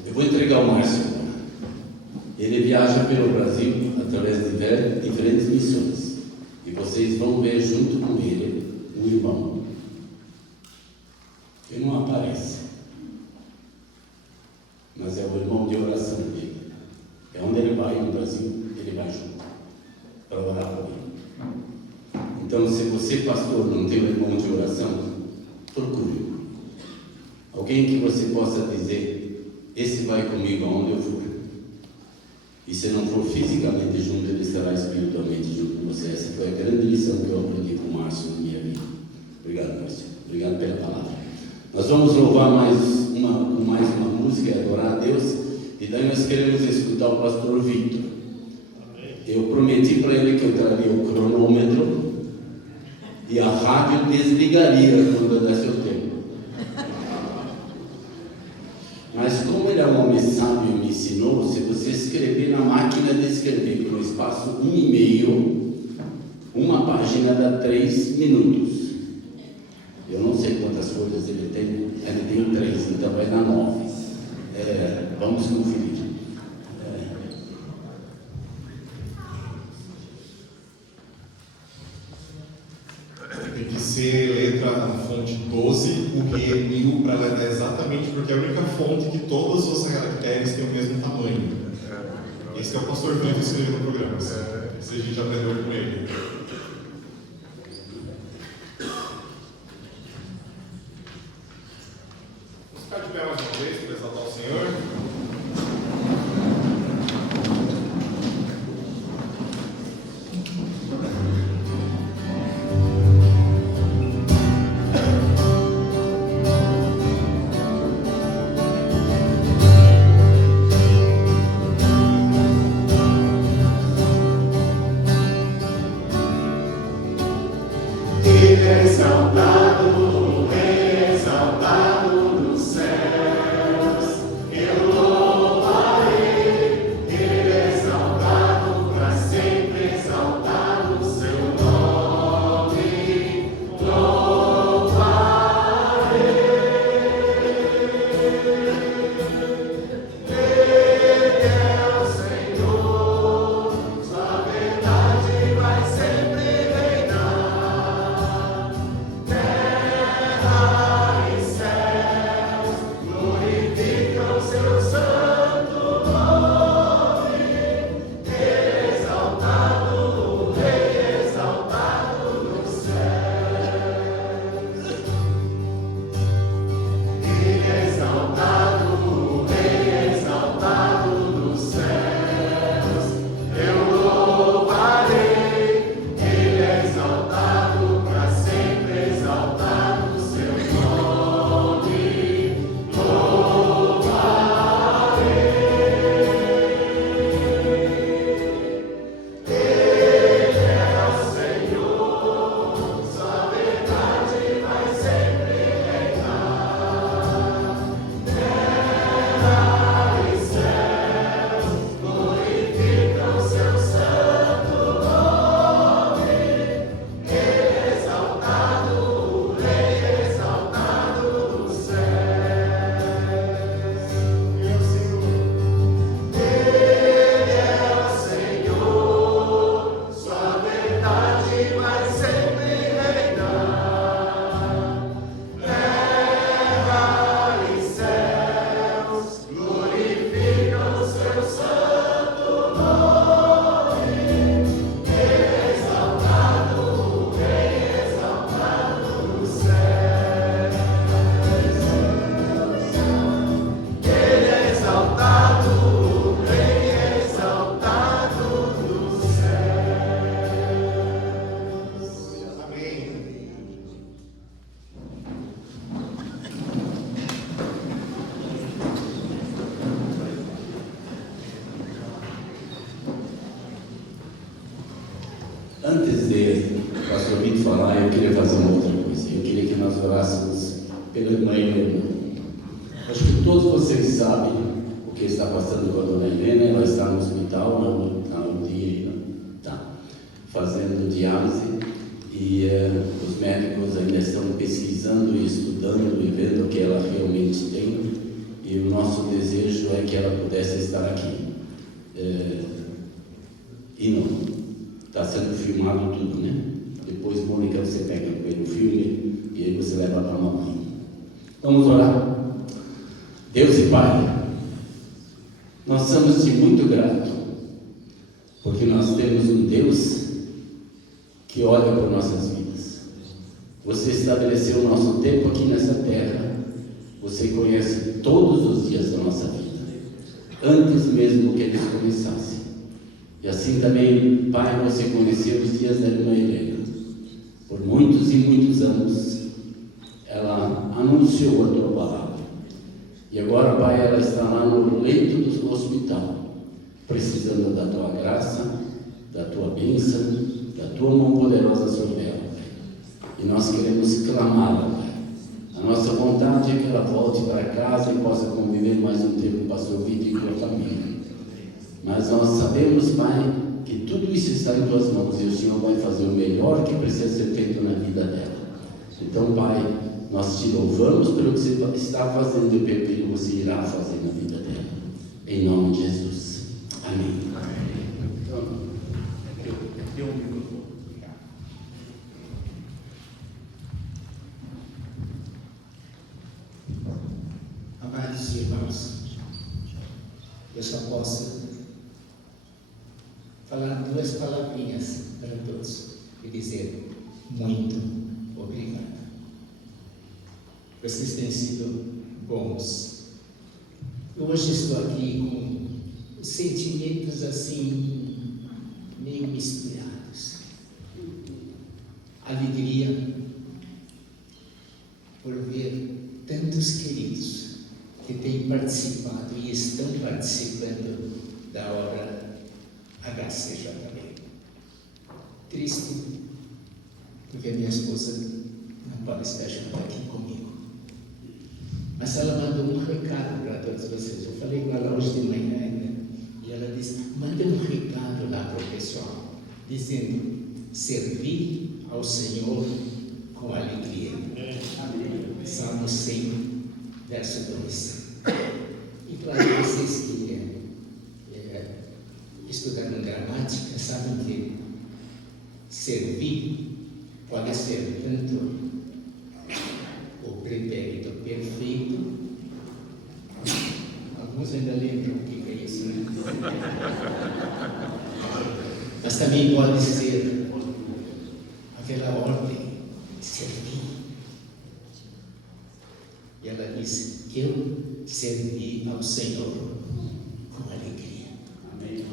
Eu vou entregar o Márcio. Ele viaja pelo Brasil através de diferentes missões. E vocês vão ver junto com ele um irmão. Ele não aparece, mas é o irmão de oração dele. É onde ele vai no Brasil, ele vai junto para orar por ele. Então, se você, pastor, não tem um irmão de oração, procure alguém que você possa dizer: esse vai comigo aonde eu for. E se não for fisicamente junto, ele estará espiritualmente junto com você. Essa foi a grande lição que eu aprendi com o Márcio na minha vida. Obrigado, Márcio. Obrigado pela palavra. Nós vamos louvar mais uma música e adorar a Deus. E daí nós queremos escutar o pastor Victor. Eu prometi para ele que eu traria o cronômetro e a rádio desligaria quando eu desse o tempo. Mas como ele é um homem sábio e me ensinou, se você escrever na máquina de escrever no espaço 1,5, uma página dá 3 minutos. Eu não sei quantas folhas ele tem 3, então vai dar 9. Vamos conferir. Tem que ser letra na fonte 12, o Q 1000 para ela dar exatamente, porque é a única fonte que todos os caracteres têm o mesmo tamanho. Esse é o pastor Franco escrevendo no programa. Esse a gente aprendeu com ele. Vamos ficar de pé mais uma vez para exaltar o Senhor. orássemos pela irmã Helena. Acho que todos vocês sabem o que está passando com a dona Helena. Ela está no hospital, na UTI, fazendo diálise, e os médicos ainda estão pesquisando e estudando e vendo o que ela realmente tem, e o nosso desejo é que ela pudesse estar aqui. E não, está sendo filmado tudo, né? Depois, Mônica, você pega pelo filme e aí você leva para a mamãe. Vamos orar. Deus e Pai, nós somos-te muito gratos, porque nós temos um Deus que olha por nossas vidas. Você estabeleceu o nosso tempo aqui nessa terra. Você conhece todos os dias da nossa vida, antes mesmo que eles começassem. E assim também, Pai, você conheceu os dias da irmã Helena. Por muitos e muitos anos, ela anunciou a tua palavra. E agora, Pai, ela está lá no leito do hospital, precisando da tua graça, da tua bênção, da tua mão poderosa sobre ela, Pai. E nós queremos clamá-la, Pai. A nossa vontade é que ela volte para casa e possa conviver mais um tempo com o pastor Vitor e com a família. Mas nós sabemos, Pai, que tudo isso está em tuas mãos e o Senhor vai fazer o melhor que precisa ser feito na vida dela. Então, Pai, nós te louvamos pelo que você está fazendo e pelo que você irá fazer na vida dela. Em nome de Jesus. Amém. Deu um microfone. Amados irmãos, eu só posso falar duas palavrinhas para todos e dizer muito obrigado. Vocês têm sido bons. Eu hoje estou aqui com sentimentos assim, meio misturados. Alegria por ver tantos queridos que têm participado e estão participando da obra HCJB. Triste, porque a minha esposa não pode estar junto aqui comigo. Mas ela mandou um recado para todos vocês. Eu falei com ela hoje de manhã ainda. E ela disse, manda um recado lá para o pessoal, dizendo, servir ao Senhor com alegria. Salmo 100, verso 2. E claro, vocês que estudaram gramática sabem que servir pode ser tanto o pretérito perfeito. Alguns ainda lembram o que é isso, né? Mas também pode ser aquela ordem de servir. E ela diz, eu servi ao Senhor com alegria. Amém.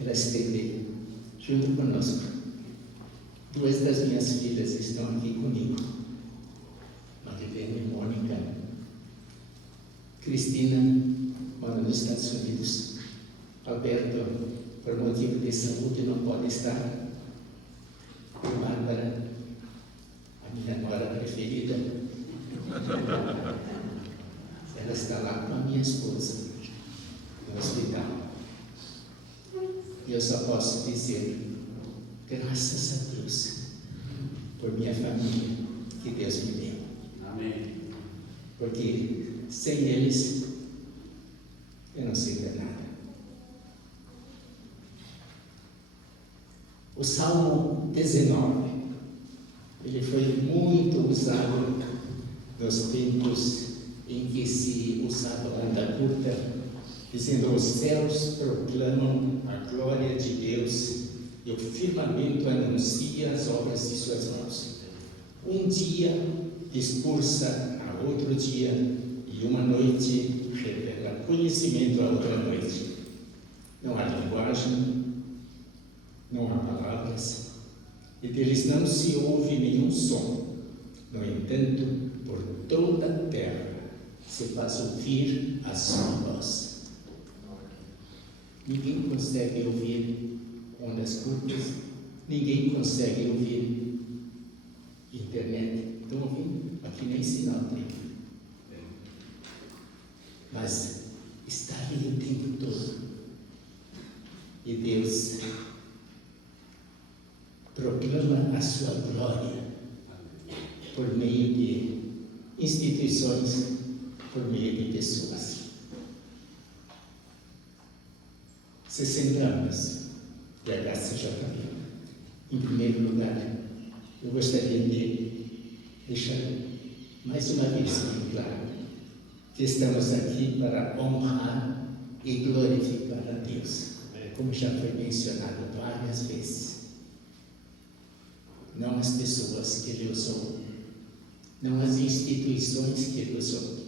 Ela esteve junto conosco. Duas das minhas filhas estão aqui comigo. Marilene e Mônica. Cristina mora nos Estados Unidos. Alberto, por motivo de saúde, não pode estar. E Bárbara, a minha nora preferida, ela está lá com a minha esposa, no hospital. E eu só posso dizer, graças a Deus, por minha família, que Deus me deu. Amém. Porque sem eles, eu não seria nada. O Salmo 19, ele foi muito usado nos tempos em que se usava onda curta, dizendo, os céus proclamam a glória de Deus e o firmamento anuncia as obras de suas mãos. Um dia expulsa a outro dia, e uma noite revela conhecimento a outra noite. Não há linguagem, não há palavras, e deles não se ouve nenhum som. No entanto, por toda a terra se faz ouvir a sua voz. Ninguém consegue ouvir ondas curtas, ninguém consegue ouvir internet. Então ensinar o tempo. Mas está ali o tempo todo. E Deus proclama a sua glória por meio de instituições, por meio de pessoas. 60 anos de HCJB. Em primeiro lugar, eu gostaria de deixar mais uma vez bem claro que estamos aqui para honrar e glorificar a Deus, como já foi mencionado várias vezes. Não as pessoas que Ele usou, não as instituições que Ele usou,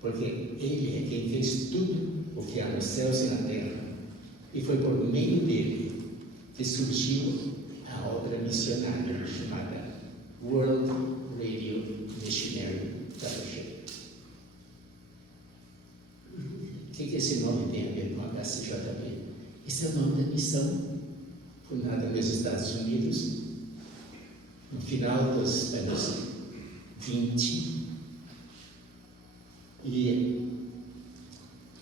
porque Ele é quem fez tudo o que há nos céus e na terra, e foi por meio dele que surgiu a obra missionária chamada World Radio Missionary Fellowship. O que esse nome tem a ver com a HCJB? Esse é o nome da missão, fundada nos Estados Unidos, no final dos anos 20, e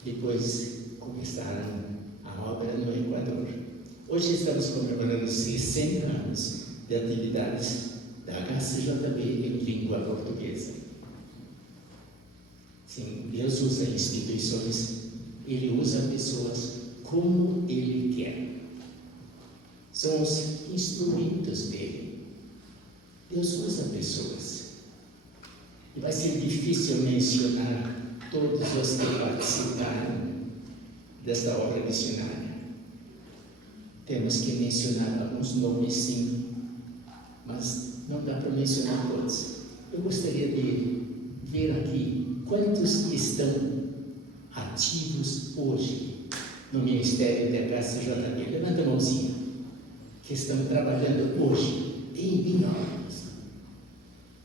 depois começaram a obra no Equador. Hoje estamos comemorando 60 anos de atividades da HCJB em língua portuguesa. Sim, Deus usa instituições, Ele usa pessoas como Ele quer. São os instrumentos dele. Deus usa pessoas. E vai ser difícil mencionar todos os que participaram desta obra missionária. Temos que mencionar alguns nomes, sim, mas não dá para mencionar todos. Eu gostaria de ver aqui quantos estão ativos hoje no Ministério da HCJB. Levanta a mãozinha. Que estão trabalhando hoje em Minópolis.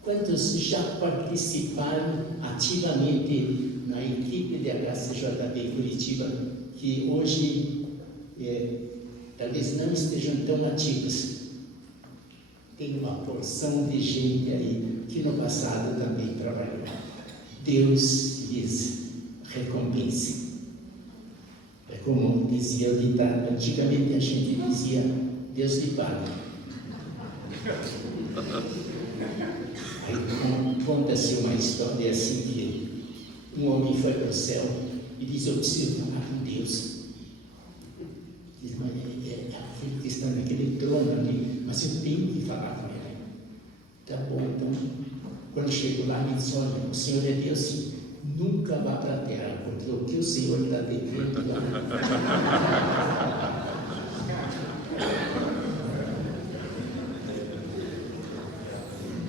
Quantos já participaram ativamente na equipe de HCJB Curitiba, que hoje talvez não estejam tão ativos? Tem uma porção de gente aí que no passado também trabalhou. Deus lhes recompense. É como dizia o ditado, antigamente a gente dizia, Deus lhe paga. Aí conta-se uma história assim que um homem foi para o céu e diz, eu preciso falar com Deus. Diz, mas é aquele que está naquele trono ali, mas eu tenho que falar com ele. Tá bom, então, quando chego lá, me diz, olha, o Senhor é Deus, sim, nunca vá para a terra, porque o que o Senhor está devendo lá.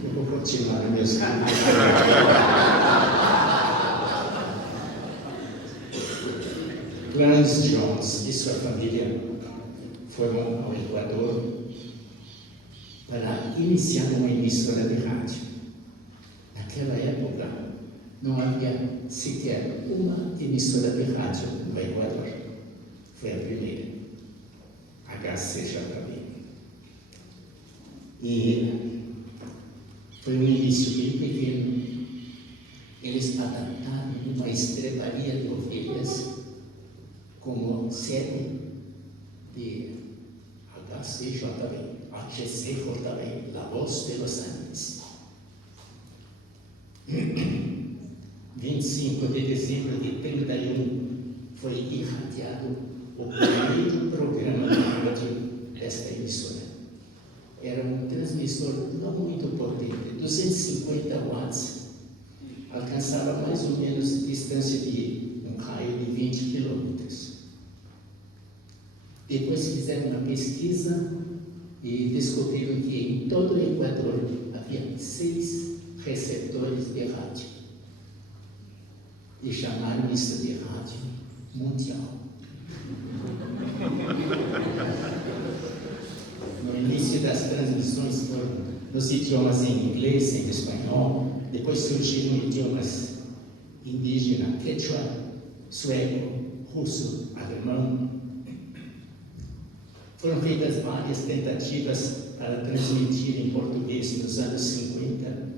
Eu vou continuar no meu escrito. Clarence Jones e sua família foram ao Equador para iniciar uma emissora de rádio. Naquela época, não havia sequer uma emissora de rádio no Equador. Foi a primeira, HCJB. E foi um início bem pequeno. Eles adaptaram uma estrebaria de ovelhas como sede de HCJB, La Voz de los Andes. 25 de dezembro de 31 foi irradiado o primeiro programa de rádio desta emissora. Era um transmissor não muito potente, 250 watts, alcançava mais ou menos distância de um raio de 20 quilômetros. Depois fizeram uma pesquisa e descobriram que em todo o Equador havia 6 receptores de rádio. E chamaram isso de rádio mundial. No início das transmissões foram nos idiomas em inglês, em espanhol, depois surgiram idiomas indígenas, quechua, sueco, russo, alemão. Foram feitas várias tentativas para transmitir em português nos anos 50,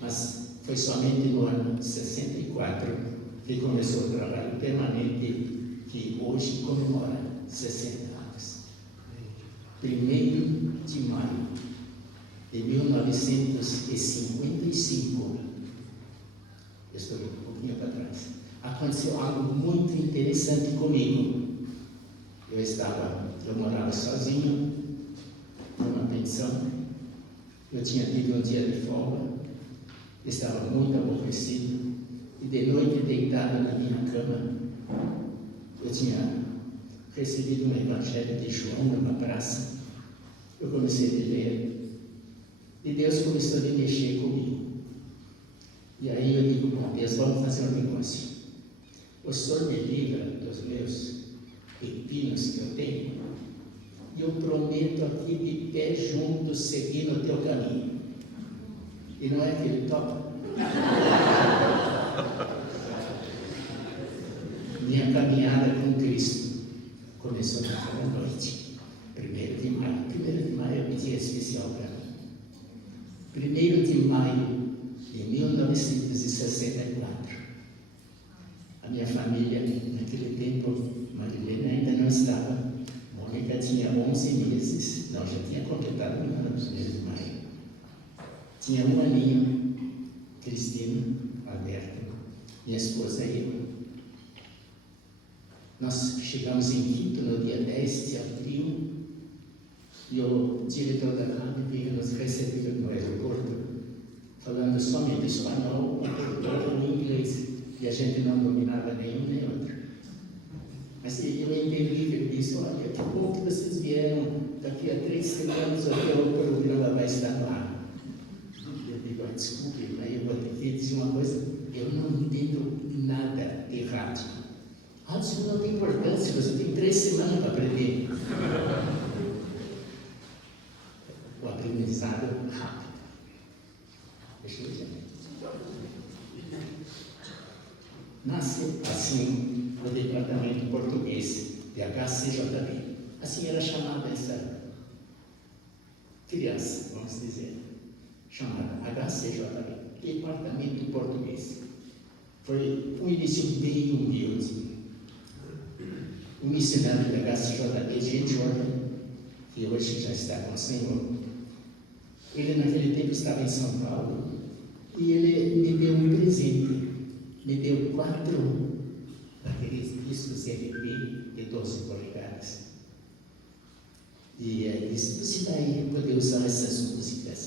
mas foi somente no ano 64 que começou o trabalho permanente que hoje comemora 60 anos. 1º de maio de 1955, eu estou um pouquinho para trás, aconteceu algo muito interessante comigo. Eu morava sozinho, numa pensão, eu tinha tido um dia de folga, estava muito aborrecido, e de noite, deitado na minha cama, eu tinha recebido um evangelho de João numa praça. Eu comecei a ler, e Deus começou a mexer comigo. E aí eu digo, bom, Deus, vamos fazer um negócio. O Senhor me livra dos meus pepinos que eu tenho, e eu prometo aqui de pé junto seguir no teu caminho. E não é que ele topa? Minha caminhada com Cristo começou naquela noite, 1º de maio. 1º de maio é um dia especial para mim. 1º de maio de 1964. A minha família, naquele tempo, Marilena ainda não estava. Mônica tinha 11 meses, não, já tinha completado no 1º de maio. Tinha um aninho, Cristina, Alberto, minha esposa e eu. Nós chegamos em Quito no dia 10 de abril e o diretor da rádio veio nos receber no aeroporto, falando somente espanhol, português e inglês, e a gente não dominava nenhum nem outro. Mas eu entendi, ele disse, olha, que bom que vocês vieram, daqui a 3 semanas o teu programa vai estar no ar. Eu digo, desculpe, mas eu vou ter que dizer uma coisa, eu não entendo nada de rádio. Isso não tem importância, você tem 3 semanas para aprender. O aprendizado rápido. Deixa eu ver. Nasce assim o departamento português de HCJB. Assim era chamada essa criança, vamos dizer, chamada HCJB, departamento português. Foi um início bem humilde. O missionário da HCJB, G. Jordan, que hoje já está com o Senhor, ele naquele tempo estava em São Paulo e ele me deu um presente, me deu 4 daqueles discos LP de 12 polegadas. E ele disse, você vai poder usar essas músicas,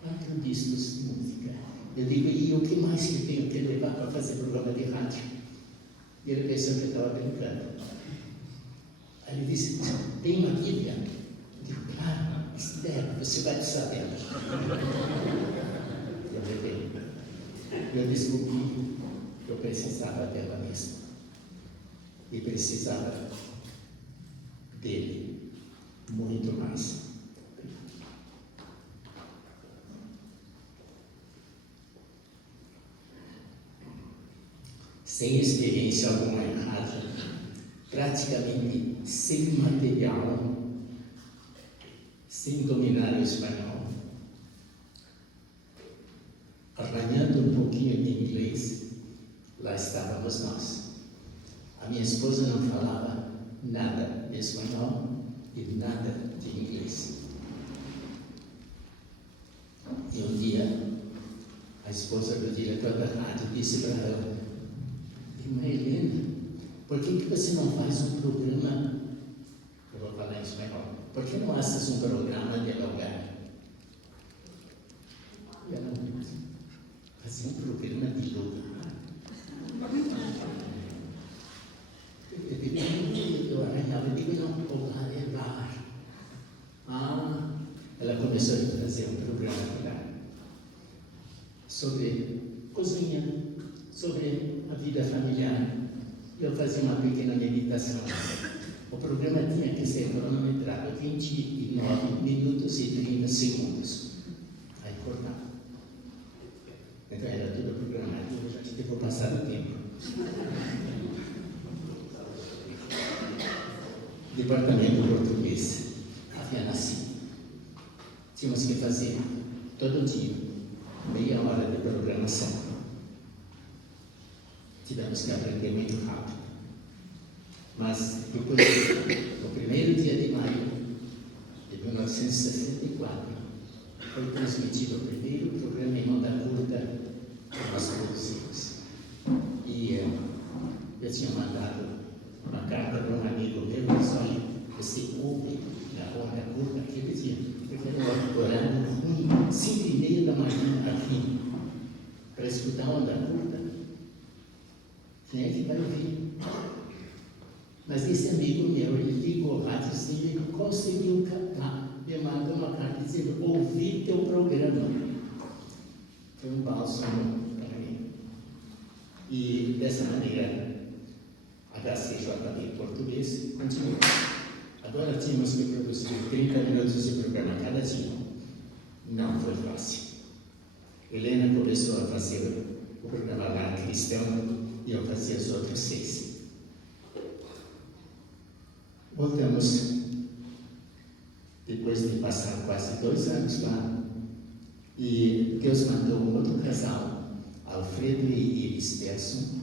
4 discos de música. Eu digo, e o que mais que eu tenho que levar para fazer programa de rádio? E ele pensou que eu estava brincando. Aí ele disse, tem uma Bíblia? Eu digo, claro, espera, você vai saber. Eu levei. Eu descobri que eu precisava dela mesma. E precisava dele muito mais. Sem experiência alguma em rádio, praticamente sem material, sem dominar o espanhol, arranhando um pouquinho de inglês, lá estávamos nós. A minha esposa não falava nada de espanhol e nada de inglês. E um dia, a esposa do diretor da rádio disse para ela, irmã Helena, por que você não faz um programa, eu vou falar em espanhol, por que não fazes um programa de dialogar? E ela disse, fazer um programa de dialogar? Eu arranhava, eu digo, não, dialogar é bar. Ela começou a fazer um programa lá sobre cozinha, sobre a vida familiar. Eu fazia uma pequena meditação. O programa tinha que ser cronometrado 29 minutos e 30 segundos. Aí cortava. Então era tudo programado. Eu já vou passar o tempo. Departamento português havia nascido. Tínhamos que fazer todo dia, meia hora hora de programação. Tivemos que aprender muito rápido. Mas, depois, no primeiro dia de maio de 1964, foi transmitido o primeiro programa em onda curta que nós produzimos. E eu tinha mandado uma carta para um amigo meu e disse: olha, você ouve na onda curta aquele dia, porque era um horário ruim, 5h30 da manhã aqui, para escutar a onda curta. Quem é que vai ouvir? Mas esse amigo meu, ele ligou o rádio e ele conseguiu captar, me mandou uma carta dizendo: ouvi teu programa. Foi um bálsamo para mim. E dessa maneira, a HCJB em português continuou. Agora tínhamos que produzir 30 minutos de programa cada dia. Não foi fácil. Helena começou a fazer o programa lá cristão e eu fazia os outros 6. Voltamos, depois de passar quase 2 anos lá, e Deus mandou um outro casal, Alfredo e Iris Persson.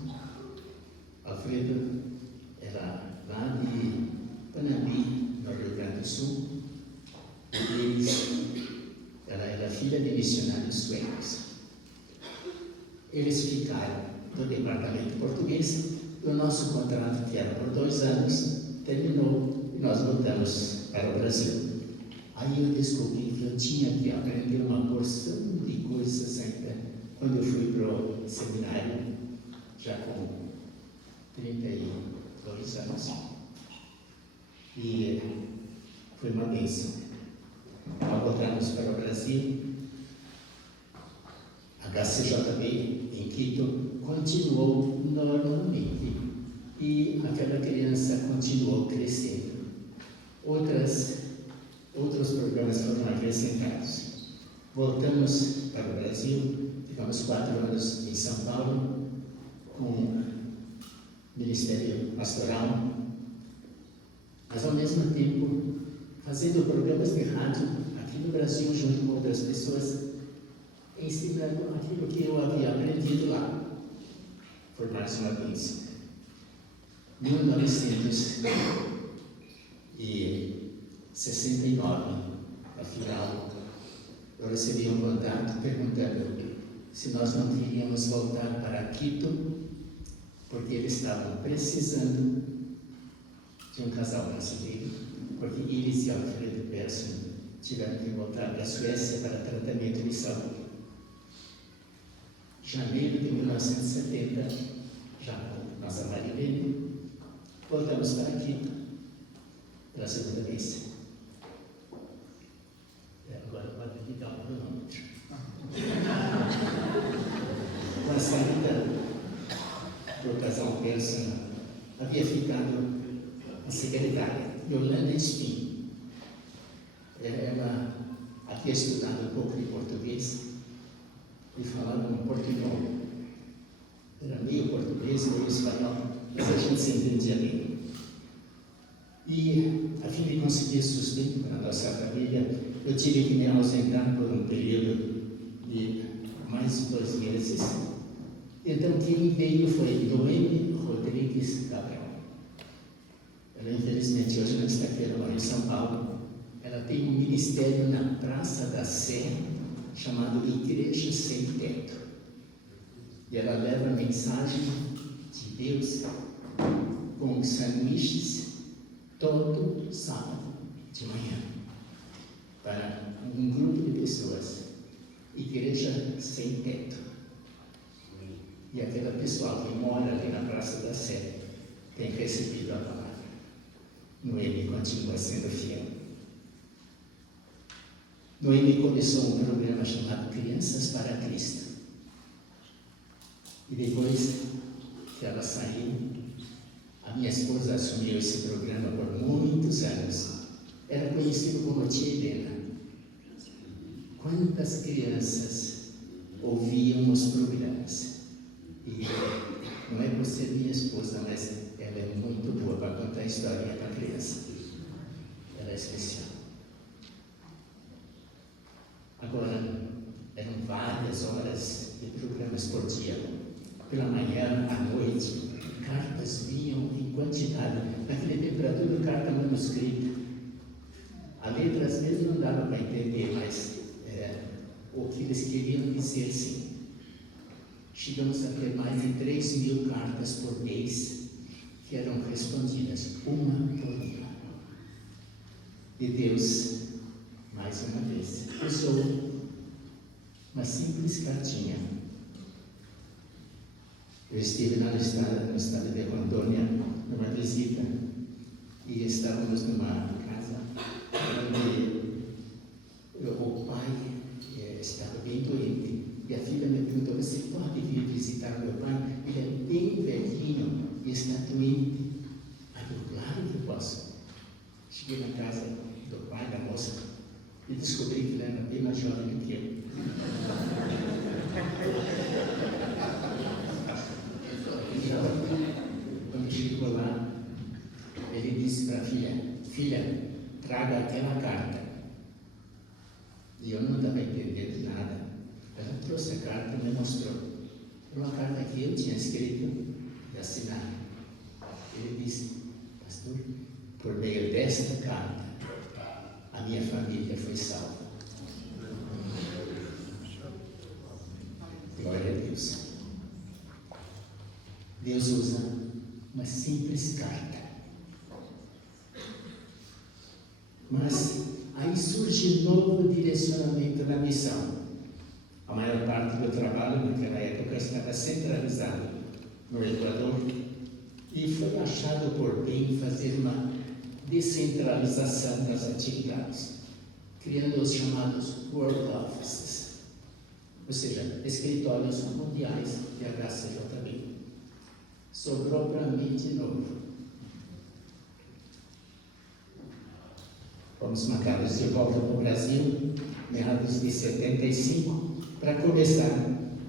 Alfredo era lá de Panambi, no Rio Grande do Sul, e Iris, ela era filha de missionários suecos. Eles ficaram no departamento português, e o nosso contrato, que era por 2 anos, terminou e nós voltamos para o Brasil. Aí eu descobri que eu tinha que aprender uma porção de coisas ainda quando eu fui para o seminário, já com 32 anos. E foi uma bênção. Nós voltamos para o Brasil. A HCJB em Quito continuou normalmente. E aquela criança continuou crescendo. Outros programas foram acrescentados. Voltamos para o Brasil, ficamos 4 anos em São Paulo, com Ministério Pastoral, mas ao mesmo tempo fazendo programas de rádio aqui no Brasil, junto com outras pessoas, ensinando aquilo que eu havia aprendido lá. Foi mais uma bênção. 1969, afinal, eu recebi um contato perguntando se nós não queríamos voltar para Quito, porque eles estavam precisando de um casal brasileiro, porque Iris e Alfredo Persson tiveram que voltar para a Suécia para tratamento de saúde. Janeiro de 1970, já com nossa Marilene, voltamos para Quito, pela segunda vez. Agora pode ligar o cronômetro. Com a saída do casal Persson, havia ficado a secretária, Yolanda Espim. Ela havia estudado um pouco de português e falava um portunhol. Era meio português, meio espanhol, mas a gente se entendia bem. E, a fim de conseguir sustento para a nossa família, eu tive que me ausentar por um período de mais de 2 meses. Então, quem veio foi Noemi Rodrigues Gabriel. Ela, infelizmente, hoje não está aqui, ela mora em São Paulo. Ela tem um ministério na Praça da Sé, chamado Igreja Sem Teto. E ela leva a mensagem de Deus com sanduíches todo sábado de manhã para um grupo de pessoas. Igreja Sem Teto. E aquela pessoa que mora ali na Praça da Sé tem recebido a palavra. Noemi continua sendo fiel. Noemi começou um programa chamado Crianças para Cristo. E depois que ela saiu, a minha esposa assumiu esse programa por muitos anos. Era conhecido como Tia Helena. Quantas crianças ouviam os programas? E não é por ser minha esposa, mas ela é muito boa para contar a historinha para a criança. Ela é especial. Agora, eram várias horas nada. Naquele tempo era tudo carta manuscrita. A letra às vezes não dava para entender, mas o que eles queriam dizer sim. Chegamos a ter mais de 3.000 cartas por mês que eram respondidas, uma por uma. E Deus, mais uma vez, usou uma simples cartinha. Eu estive lá no estado de Rondônia, numa visita, e estávamos numa casa onde o pai estava bem doente. E a filha me perguntou: você pode vir visitar meu pai? Ele é bem velhinho e está doente. Aí eu, claro que posso. Cheguei na casa do pai da moça e descobri que ele era bem mais jovem do que eu. Quando chegou lá, ele disse para a filha: filha, traga aquela carta. E eu não estava entendendo nada. Ela trouxe a carta e me mostrou. Uma carta que eu tinha escrito e assinado. Ele disse: pastor, por meio desta carta, a minha família foi salva. Glória a Deus. Deus usa uma simples carta. Mas aí surge novo direcionamento na missão. A maior parte do trabalho naquela época estava centralizado no Equador e foi achado por bem fazer uma descentralização das atividades, criando os chamados World Offices, ou seja, escritórios mundiais de HCJB. Sobrou para mim de novo. Fomos marcados de volta para o Brasil, meados de 75, para começar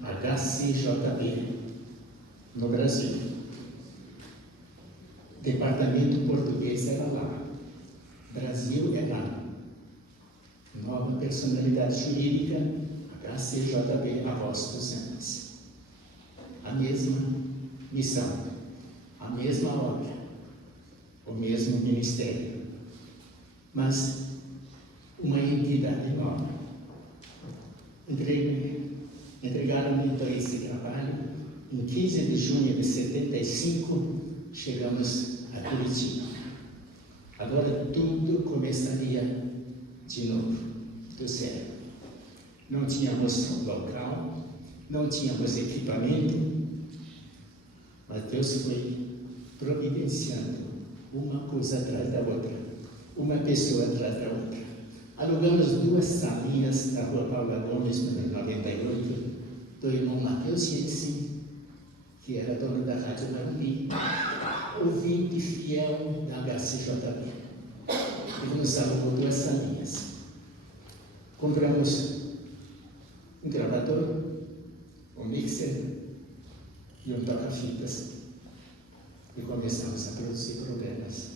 a HCJB no Brasil. Departamento português era lá, Brasil é lá. Nova personalidade jurídica, HCJB Arroz dos Andes. A mesma missão, a mesma obra, o mesmo ministério, mas uma entidade nova. Entregaram-me então esse trabalho. Em 15 de junho de 75, chegamos a Curitiba. Agora tudo começaria de novo, do zero. Não tínhamos local, não tínhamos equipamento, mas Deus foi providenciando uma coisa atrás da outra, uma pessoa atrás da outra. Alugamos 2 salinhas na rua Paula Gomes, número 98, do irmão Mateus Jensen, que era dono da Rádio Marumbi, ouvinte fiel da HCJB. Ele nos alugou 2 salinhas. Compramos um gravador, um mixer e um toca-fitas. E começamos a produzir programas.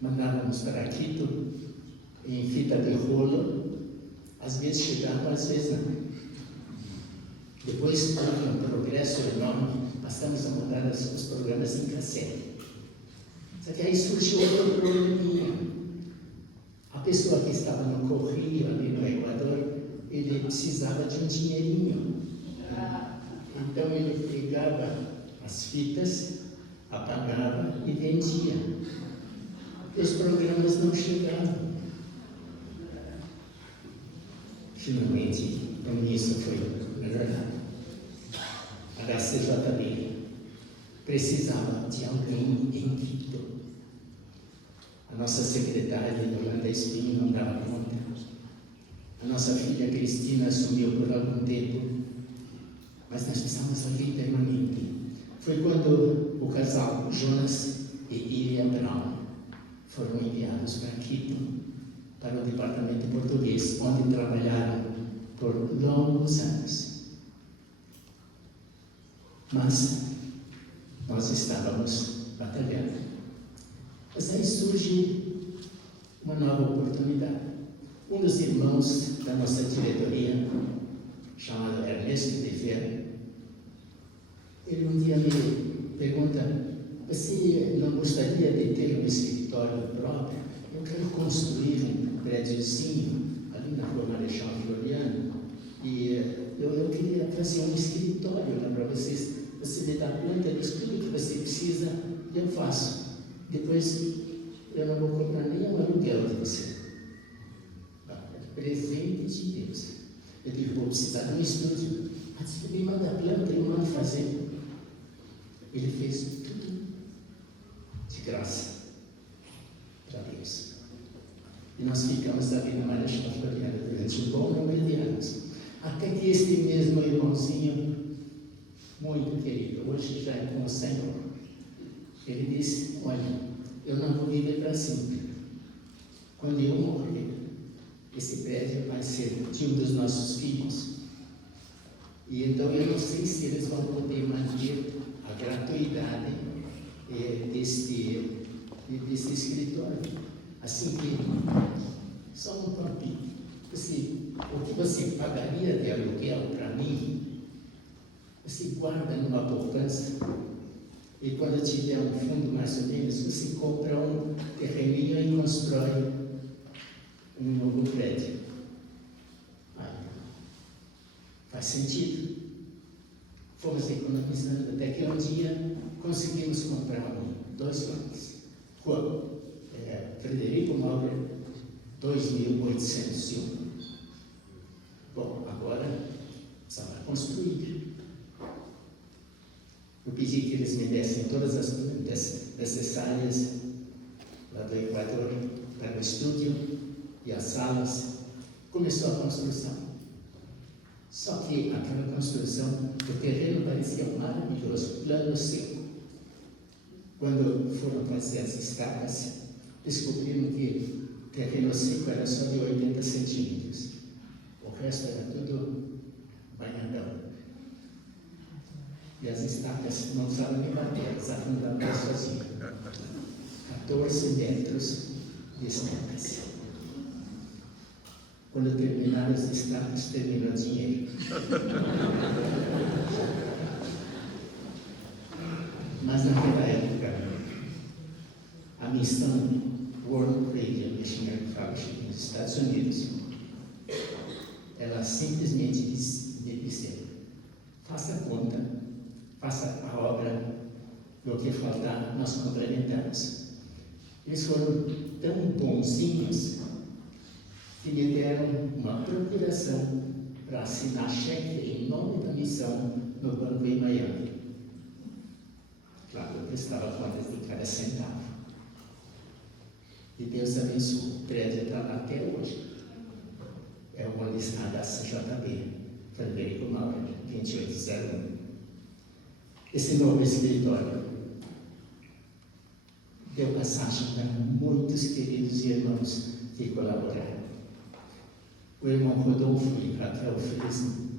Mandávamos para Quito em fita de rolo, às vezes chegava, às vezes não. Depois, com um progresso enorme, passamos a mandar os programas em cassete. Só que aí surgiu outro probleminha. A pessoa que estava no correio ali no Equador, ele precisava de um dinheirinho. Então ele pegava as fitas, apagava e vendia. E os programas não chegavam. Finalmente, o ministro foi melhorado. A HCJB precisava de alguém em Quito. A nossa secretária, Yolanda Espinho, não dava conta. A nossa filha Cristina assumiu por algum tempo, mas nós precisamos alguém permanente. Foi quando o casal Jonas e Iria Brown foram enviados para Quito, para o departamento português, onde trabalharam por longos anos. Mas nós estávamos batalhando. Mas aí surge uma nova oportunidade. Um dos irmãos da nossa diretoria, chamado Ernesto de Vera, ele um dia me pergunta: você não gostaria de ter um escritório próprio? Eu quero construir um prédiozinho ali na Rua Marechal Floriano e eu queria fazer um escritório lá para vocês. Você me dá conta de tudo que você precisa, eu faço. Depois eu não vou comprar nenhum aluguel de você. Presente de Deus. Eu digo, vou precisar de um estúdio. Mas você me manda a planta, eu mando fazer. Ele fez tudo de graça para Deus. E nós ficamos ali na Marechal Floriano durante um bom número de anos. Até que este mesmo irmãozinho, muito querido, hoje já é com o Senhor, ele disse, olha, eu não vou viver para sempre. Quando eu morrer, esse prédio vai ser de um dos nossos filhos. E então eu não sei se eles vão poder manter a gratuidade desse escritório. Assim que, só um palpite, o que você pagaria de aluguel para mim, você guarda numa poupança e quando tiver um fundo mais ou menos, você compra um terreninho e constrói um novo prédio. Faz sentido. Fomos economizando até que um dia conseguimos comprar dois lotes. Rua Frederico Maurer, 2801. Bom, agora só vai construir. Eu pedi que eles me dessem todas as plantas necessárias lá do Equador para o estúdio e as salas. Começou a construção. Só que aquela construção, o terreno parecia maravilhoso, plano seco. Quando foram fazer as estacas, descobriram que o terreno seco era só de 80 centímetros. O resto era tudo banhadão. E as estacas não precisavam nem bater, elas afundavam sozinhas. 14 metros de estacas. Quando terminaram os estacas, terminou o dinheiro. Mas naquela época, a missão World Radio Missionary Fellowship nos Estados Unidos, ela simplesmente me disse, faça a conta, faça a obra, o que faltar nós complementamos. Eles foram tão bonzinhos que me deram uma procuração para assinar cheque em nome da missão no banco em Miami. Claro, eu prestava contas de cada centavo. E Deus abençoou. O prédio está lá até hoje. É onde está da CJB, Frederico Maurer, 2801. Esse novo escritório deu passagem para muitos queridos irmãos que colaboraram. O irmão Rodolfo e Raquel Frisno,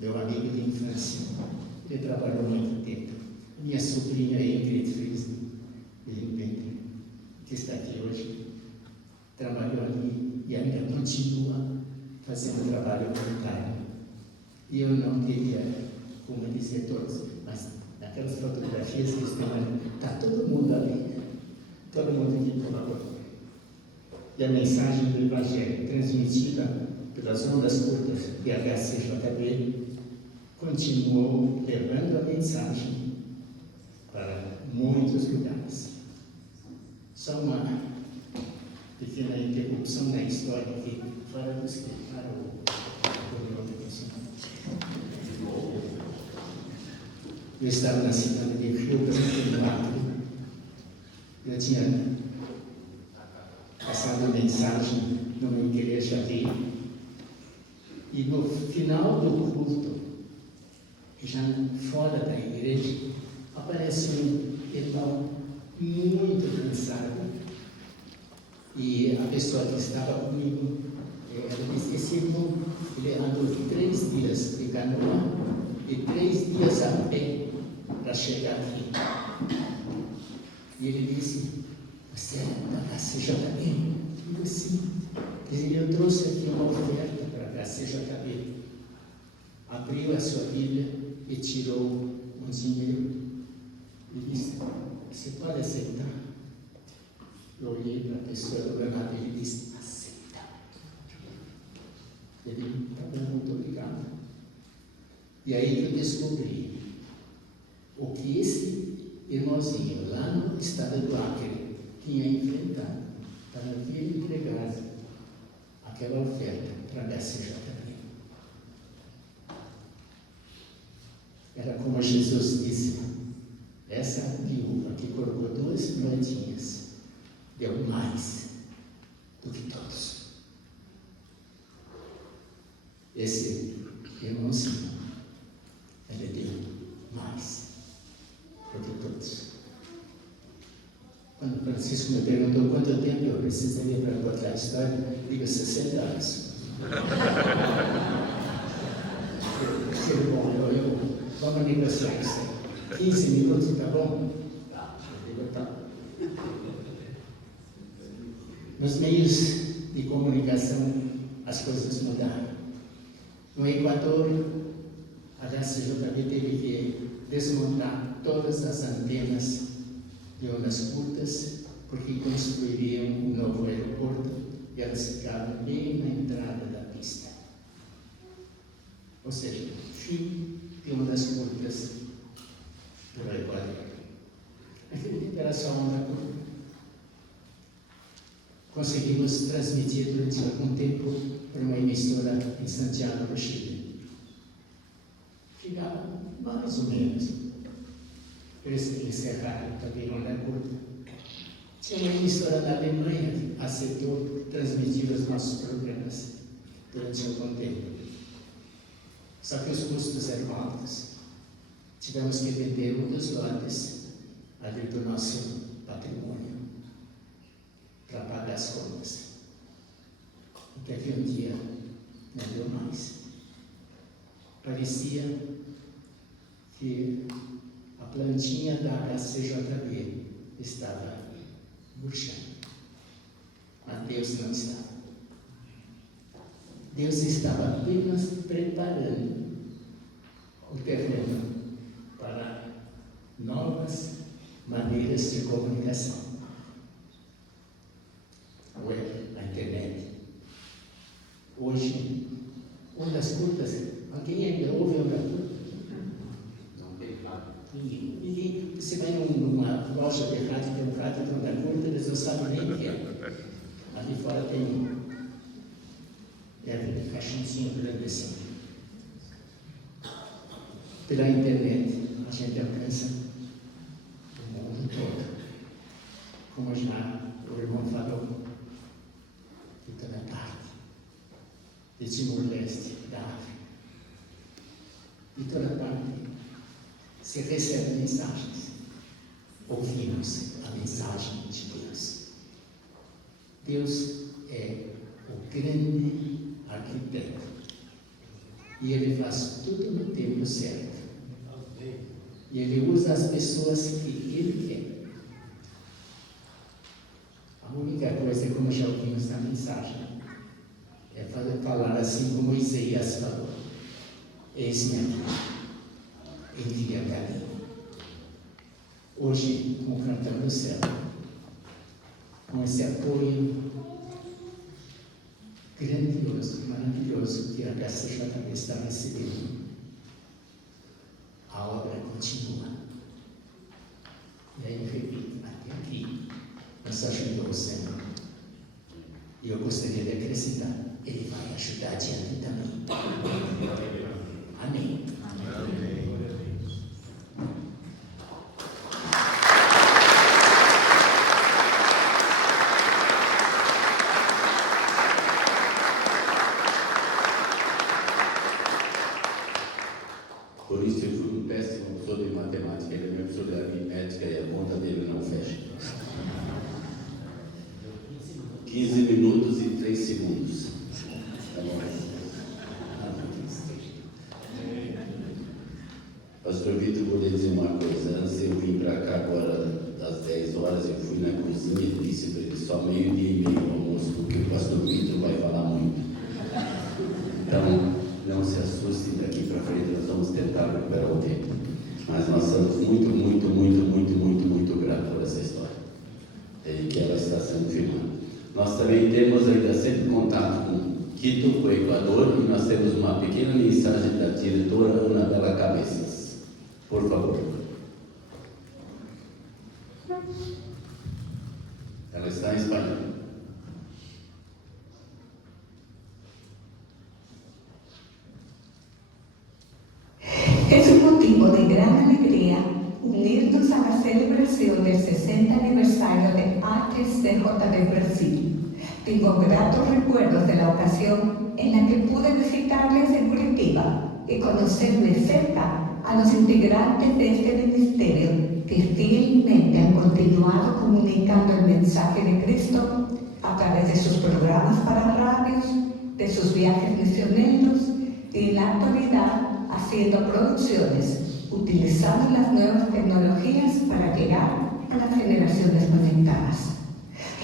meu amigo de infância, ele trabalhou muito tempo. Minha sobrinha Ingrid Frisno, que está aqui hoje, trabalhou ali e ainda continua fazendo trabalho voluntário. E eu não queria, como dizer todos, mas naquelas fotografias que estão ali, está todo mundo ali, todo mundo que colaborou. E a mensagem do Evangelho, transmitida pelas ondas curtas de HCJB, continuou levando a mensagem para muitos lugares. Só uma pequena interrupção na história aqui, fora do escritório. Eu estava na cidade de Rio Branco do Acre. Eu tinha passado a mensagem numa igreja ali. E no final do culto, já fora da igreja, aparece um irmão muito cansado. E a pessoa que estava comigo, eu disse, esse irmão, ele andou 3 dias de canoa e 3 dias a pé para chegar aqui. E ele disse, você é da HCJB? Eu disse, sim. Eu trouxe aqui uma oferta para a HCJB. Abriu a sua Bíblia e tirou um dinheiro. e disse, você pode aceitar? Eu olhei para a pessoa do meu lado e ele disse, aceita. Ele, tá bom, muito obrigado. E aí que eu descobri o que esse irmãozinho lá no estado do Acre tinha enfrentado para vir entregar aquela oferta para a HCJB. Era como Jesus disse, essa viúva que colocou 2 moedinhas deu mais do que todos. Esse irmãozinho, ele deu mais do que todos. Quando Francisco me perguntou quanto tempo eu precisaria para contar a história, eu digo 60 anos. Que bom, vamos negociar isso aí. 15 minutos, tá bom? Eu digo, tá. Nos meios de comunicação, as coisas mudaram. No Equador, a HCJB teve que desmontar todas as antenas de ondas curtas, porque construiriam um novo aeroporto e elas ficavam bem na entrada da pista. Ou seja, fim de ondas curtas do Equador. Aquele tempo era só onda curta. Conseguimos transmitir durante algum tempo para uma emissora em Santiago do Chile. Ficava mais ou menos. Eles erraram também onda curta. Tinha uma emissora da Alemanha que aceitou transmitir os nossos programas durante algum tempo. Só que os custos eram altos. Tivemos que vender um dos lotes ali do nosso patrimônio para pagar as contas. Até que um dia não deu mais. Parecia que a plantinha da HCJB estava murchando. Mas Deus não estava. Deus estava apenas preparando o terreno para novas maneiras de comunicação. A internet. Hoje, ondas curtas, alguém ainda ouve onda curta? Não tem nada. Ninguém. Você vai numa loja de rádio, tem um rádio de onda curta, eles não sabem nem o que é. Ali fora tem um caixãozinho grande assim. Pela internet, a gente alcança o mundo todo. Como já o irmão falou, de toda parte, de Timor-Leste, da África, de toda parte, se recebe mensagens. Ouvimos a mensagem de Deus. Deus é o grande arquiteto e Ele faz tudo no tempo certo. E Ele usa as pessoas que Ele quer. A única coisa, como já ouvimos na mensagem, é falar assim como Isaías falou: eis-me aqui, envia-me a mim. Hoje, com o Cantando no Céu, com esse apoio grandioso, maravilhoso que a HCJB está recebendo, a obra continua. E aí eu repito, até aqui nos ajudou o Senhor. E eu gostaria de acrescentar, Ele vai ajudar adiante também. Amém. Amém. Por isso eu fui um péssimo professor de matemática, ele é meu professor de aritmética e a conta dele não fecha. 15 minutos e 3 segundos. Tá bom? Pastor Vitor, vou lhe dizer uma coisa. Antes eu vim para cá agora, às 10 horas, eu fui na cozinha e disse para ele só meio-dia e meio almoço, porque o pastor Vitor vai falar muito. Então, não se assustem, daqui para frente nós vamos tentar recuperar o tempo. Mas nós estamos muito gratos por essa história e que ela está sendo filmada. Nós também temos ainda sempre contato com Quito, o Equador, e nós temos uma pequena mensagem da diretora Ana Bela Cabeças. Por favor. Ela está em espanhol. Es un motivo de gran alegría unirnos a la celebración del 60 aniversario de HCJB Brasil. Tengo gratos recuerdos de la ocasión en la que pude visitarles en Curitiba y conocer de cerca a los integrantes de este ministerio que fielmente han continuado comunicando el mensaje de Cristo a través de sus programas para radios, de sus viajes misioneros y en la actualidad haciendo producciones, utilizando las nuevas tecnologías para llegar a las generaciones conectadas.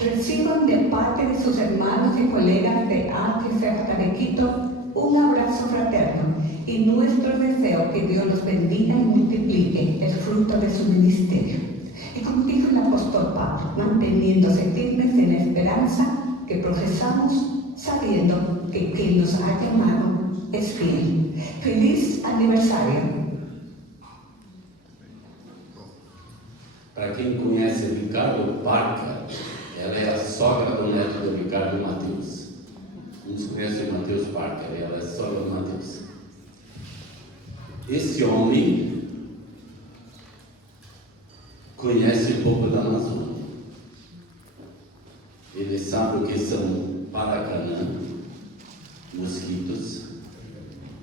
Reciban de parte de sus hermanos y colegas de HCJ de Quito un abrazo fraterno y nuestro deseo que Dios los bendiga y multiplique el fruto de su ministerio. Y como dijo el apóstol Pablo, manteniéndose firmes en la esperanza que profesamos, sabiendo que quien nos ha llamado es fiel. ¡Feliz aniversario! Para quem conhece o Ricardo Barca, ela é a sogra do neto do Ricardo Mateus. Uns conhecem o Mateus Barca, ela é a sogra do Mateus. Esse homem conhece um pouco da Amazônia. Ele sabe o que são paracanã, mosquitos.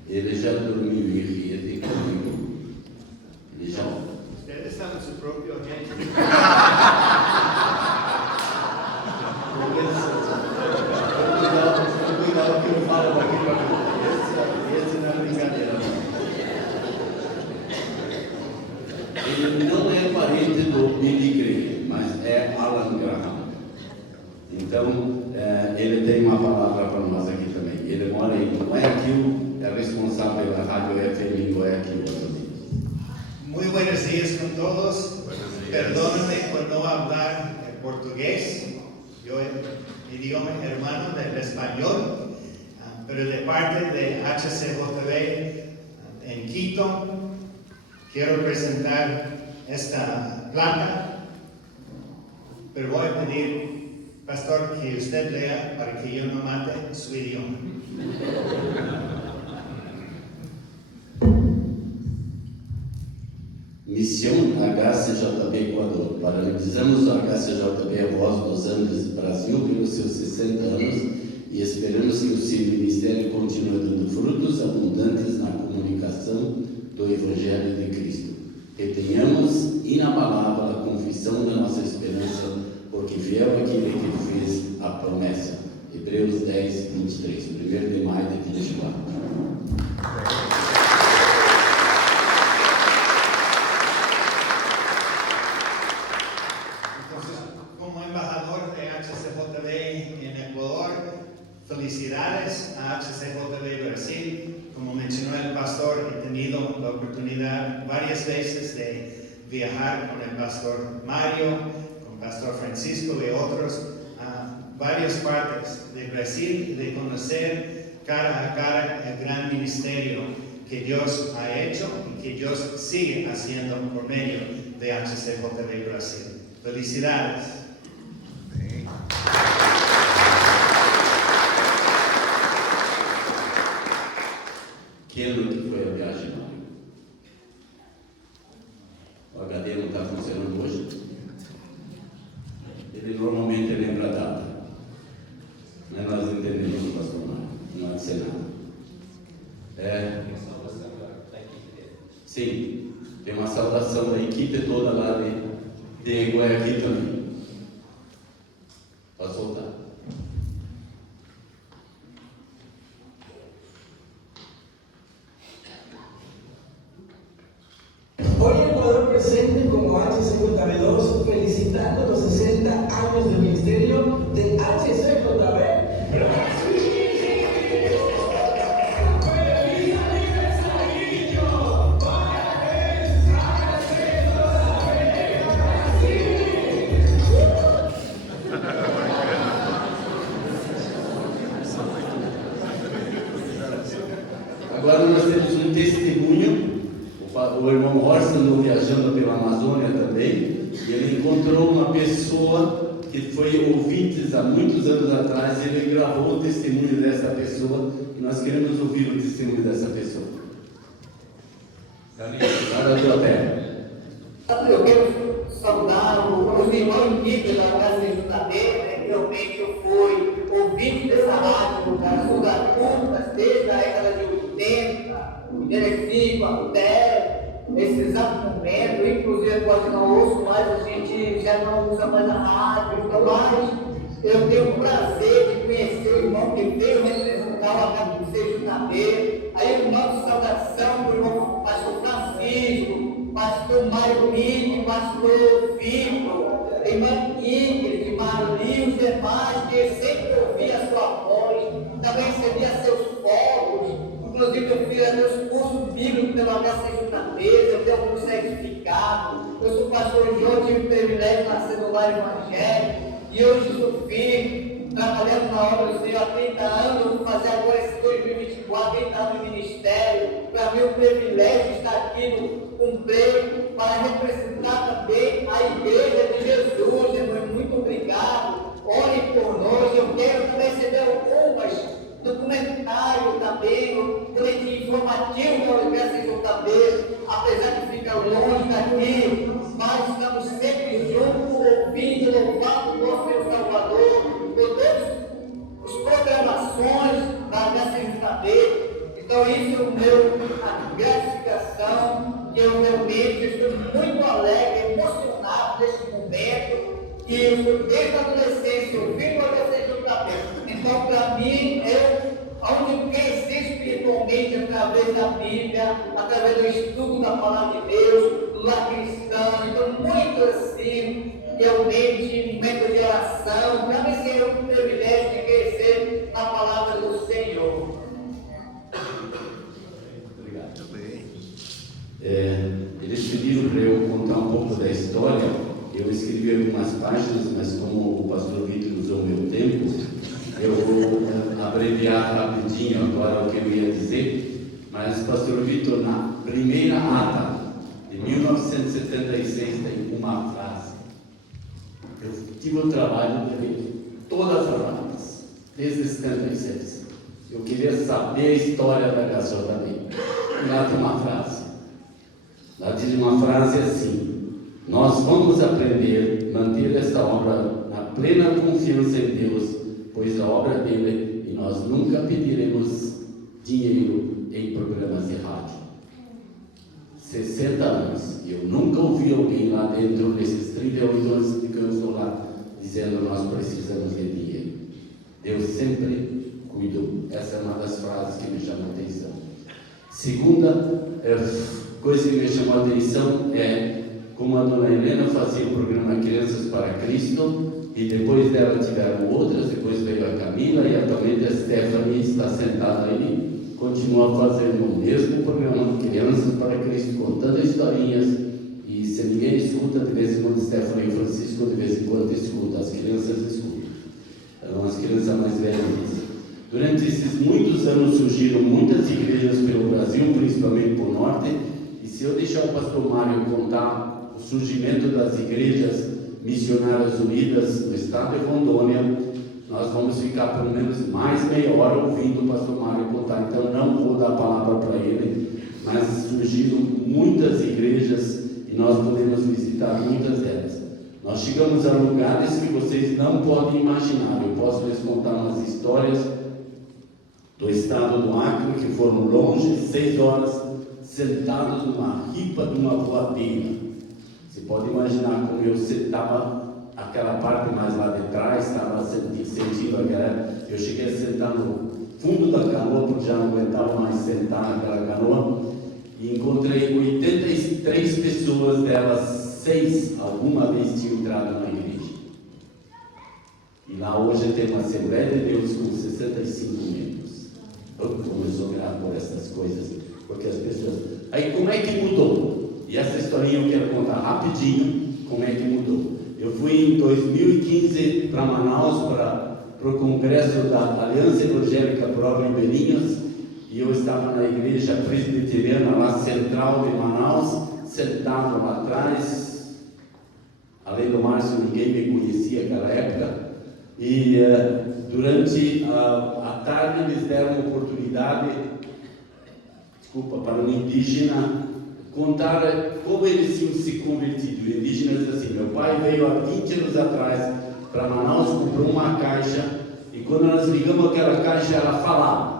Ele já dormiu em rede comigo. Ele já... Usted está en su propio ambiente. Cuidado que eu falo aqui para esse não é brincadeira. Ele não é parente do Billy Graham, mas é Alan Graham. Então, ele tem uma palavra para nós aqui também. Ele mora em Guayaquil, é responsável pela Rádio FM em Guayaquil. Muy buenos días con todos. Perdónenme por no hablar portugués. Yo idioma hermano del español, pero de parte de HCJB en Quito quiero presentar esta placa, pero voy a pedir, pastor, que usted lea para que yo no mate su idioma. Missão HCJB Equador. Parabenizamos o HCJB a voz dos Andes Brasil pelos seus 60 anos e esperamos que o seu ministério continue dando frutos abundantes na comunicação do Evangelho de Cristo. Que tenhamos inabalável a confissão da nossa esperança, porque fiel é aquele que fez a promessa. Hebreus 10, 23, 1 de maio de 24. Felicidades a HCJB Brasil. Como mencionó el pastor, he tenido la oportunidad varias veces de viajar con el pastor Mario, con el pastor Francisco y otros a varias partes de Brasil y de conocer cara a cara el gran ministerio que Dios ha hecho y que Dios sigue haciendo por medio de HCJB Brasil. Felicidades. Que ano que foi a viagem, Mário? O HD não está funcionando hoje? Ele normalmente lembra a data. Mas nós entendemos, pastor Mário. Não há de ser nada. Sim, tem uma saudação da equipe toda lá de Guayaquil também. Pode soltar. Hoy Ecuador presente como HCJB2 felicitando los 60 años del ministerio de HCJB. ¡Feliz aniversario! testemunho. O irmão Horst andou viajando pela Amazônia também, e ele encontrou uma pessoa que foi ouvinte há muitos anos atrás, e ele gravou o testemunho dessa pessoa, e nós queremos ouvir o testemunho dessa pessoa. Para a tua terra. Eu quero saudar os irmãos Bíblia da Casa de Juntamento. Realmente eu fui ouvinte dessa rádio, das curtas, desde a década de 80, 85, até esse exato momento. Inclusive, quase não ouço mais, a gente já não usa mais a rádio, então, mas eu tenho o prazer de conhecer o irmão que veio representar o HBC Juntamento. Aí, o nosso saudação para o irmão pastor Francisco, pastor Mário Mini, pastor Vitor, irmã Ingrid, Marli, os demais, que sempre ouvia a sua voz, também recebia seus fogos. Inclusive, eu fiz meus cursos bíblicos pela HC Juntamento, eu tenho algum certificado. Eu sou pastor João, tive o privilégio de nascer no lar evangélico, e hoje sou filho, trabalhando na obra do Senhor há 30 anos, vou fazer agora esse 2024, 30 anos de ministério. Para mim, o privilégio de estar aqui no Cumpleio para representar também a Igreja de Jesus. Irmão, muito obrigado. Ore por nós. Eu quero também receber algumas documentário também, o boletim informativo da Universidade de JB, apesar de ficar longe daqui, mas estamos sempre juntos, ouvindo, louvando o nosso Deus Salvador, por todas as programações da Universidade de JB. Então, isso é a gratificação, que eu realmente estou muito alegre, emocionado nesse momento, que eu fui desde a adolescência, ouvindo a Universidade de JB. Então, para mim, onde cresci espiritualmente através da Bíblia, através do estudo da Palavra de Deus, do lar cristão. Então, muito assim, realmente, momento de oração. Para mim, seria um privilégio de crescer na Palavra do Senhor. Obrigado. Eles pediram para eu contar um pouco da história. Eu escrevi algumas páginas, mas como o pastor Vitor usou o meu tempo, eu vou abreviar rapidinho agora o que eu ia dizer. Mas o pastor Vitor, na primeira ata de 1976, tem uma frase. Eu tive o trabalho de ler todas as atas, desde 76. Eu queria saber a história da HJB. E lá tem uma frase. Lá diz uma frase assim: nós vamos aprender a manter esta obra na plena confiança em Deus, pois a obra dele, e nós nunca pediremos dinheiro em programas de rádio. 60 anos, e eu nunca ouvi alguém lá dentro desses 38 anos que eu estou lá, dizendo nós precisamos de dinheiro. Deus sempre cuidou. Essa é uma das frases que me chamou a atenção. Segunda coisa que me chamou a atenção é como a dona Helena fazia o programa Crianças para Cristo, e depois dela tiveram outras, depois veio a Camila, e atualmente a Stephanie está sentada aí, continua fazendo o mesmo programa Crianças para Cristo, contando historinhas, e se ninguém escuta, de vez em quando Stephanie e Francisco de vez em quando escutam, as crianças escutam, eram as crianças mais velhas. Durante esses muitos anos surgiram muitas igrejas pelo Brasil, principalmente por norte, e se eu deixar o pastor Mário contar o surgimento das igrejas missionárias unidas no estado de Rondônia, nós vamos ficar pelo menos mais meia hora ouvindo o pastor Mário contar, então não vou dar a palavra para ele, mas surgiram muitas igrejas e nós podemos visitar muitas delas. Nós chegamos a lugares que vocês não podem imaginar. Eu posso lhes contar umas histórias do estado do Acre, que foram longe, 6 horas, sentados numa ripa de uma voadeira. Você pode imaginar como eu estava, aquela parte mais lá de trás, estava sentindo aquela. Eu cheguei a sentar no fundo da canoa, porque já não aguentava mais sentar naquela canoa, e encontrei 83 pessoas, delas 6 alguma vez tinham entrado na igreja. E lá hoje tem uma Assembleia de Deus com 65 membros. Como eu sou grato por essas coisas, porque as pessoas. Aí como é que mudou? E essa historinha eu quero contar rapidinho, como é que mudou. Eu fui em 2015 para Manaus, para o congresso da Aliança Evangélica Prova Ribeirinhas, e eu estava na igreja presbiteriana lá central de Manaus, sentado lá atrás. Além do Márcio, ninguém me conhecia naquela época, e durante a tarde eles deram oportunidade, para um indígena contar como eles tinham se convertido. O indígena diz assim: meu pai veio há 20 anos atrás para Manaus, comprou uma caixa, e quando nós ligamos aquela caixa, ela falava,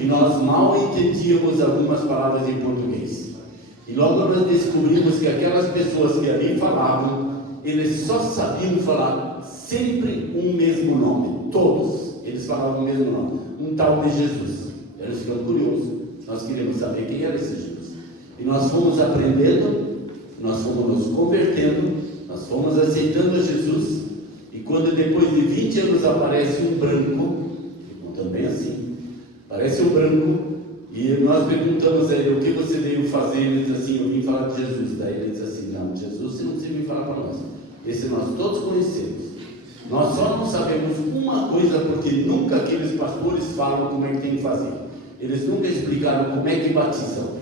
e nós mal entendíamos algumas palavras em português. E logo nós descobrimos que aquelas pessoas que ali falavam, eles só sabiam falar sempre um mesmo nome, todos eles falavam o mesmo nome, um tal de Jesus. Eles ficam curiosos, nós queremos saber quem era esse Jesus. E nós fomos aprendendo, nós fomos nos convertendo, nós fomos aceitando a Jesus. E quando depois de 20 anos aparece um branco, também assim, aparece um branco, e nós perguntamos a ele: o que você veio fazer? Ele diz assim: eu vim falar de Jesus. Daí ele diz assim: não, Jesus você não precisa vir falar para nós, esse nós todos conhecemos. Nós só não sabemos uma coisa, porque nunca aqueles pastores falam como é que tem que fazer. Eles nunca explicaram como é que batizam.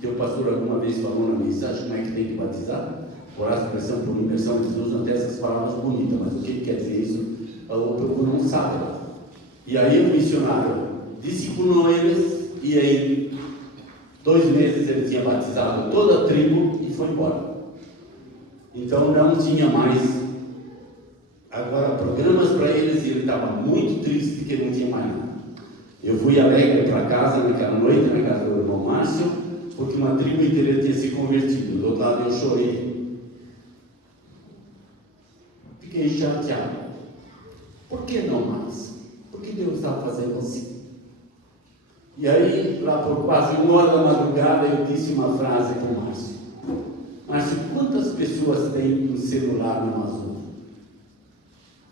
Teu pastor alguma vez falou na mensagem como é que tem que batizar? Orar a expressão por imersão de Jesus, não tem essas palavras bonitas, mas o que quer dizer isso? O povo não sabe. E aí o missionário disciplinou eles, e aí 2 meses ele tinha batizado toda a tribo e foi embora. Então não tinha mais agora programas para eles, e ele estava muito triste porque não tinha mais nada. Eu fui alegre para casa naquela noite, na casa do irmão Márcio, porque uma tribo inteira tinha se convertido. Do outro lado eu chorei, fiquei chateado. Por que não mais? Por que Deus estava fazendo assim? E aí, lá por quase 1 hora da madrugada, eu disse uma frase para o Márcio: Márcio, quantas pessoas têm um celular no Amazônia?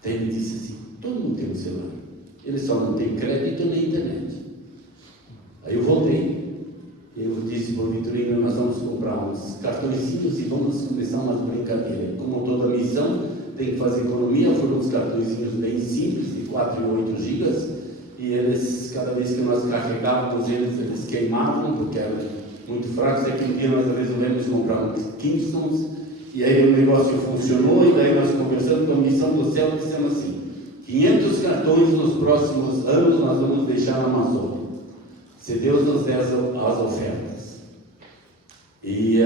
Ele disse assim: todo mundo tem um celular, ele só não tem crédito na internet. Aí eu voltei, eu disse para o Vitorino: nós vamos comprar uns cartõezinhos e vamos começar umas brincadeiras. Como toda missão tem que fazer economia, foram uns cartõezinhos bem simples, de 4 e 8 gigas, e eles, cada vez que nós carregávamos eles queimavam, porque eram muito fracos. Aquele dia nós resolvemos comprar uns Kingstons, e aí o negócio funcionou, e daí nós conversando com a Missão do Céu, dissemos assim: 500 cartões nos próximos anos nós vamos deixar na Amazônia, se Deus nos der as ofertas. E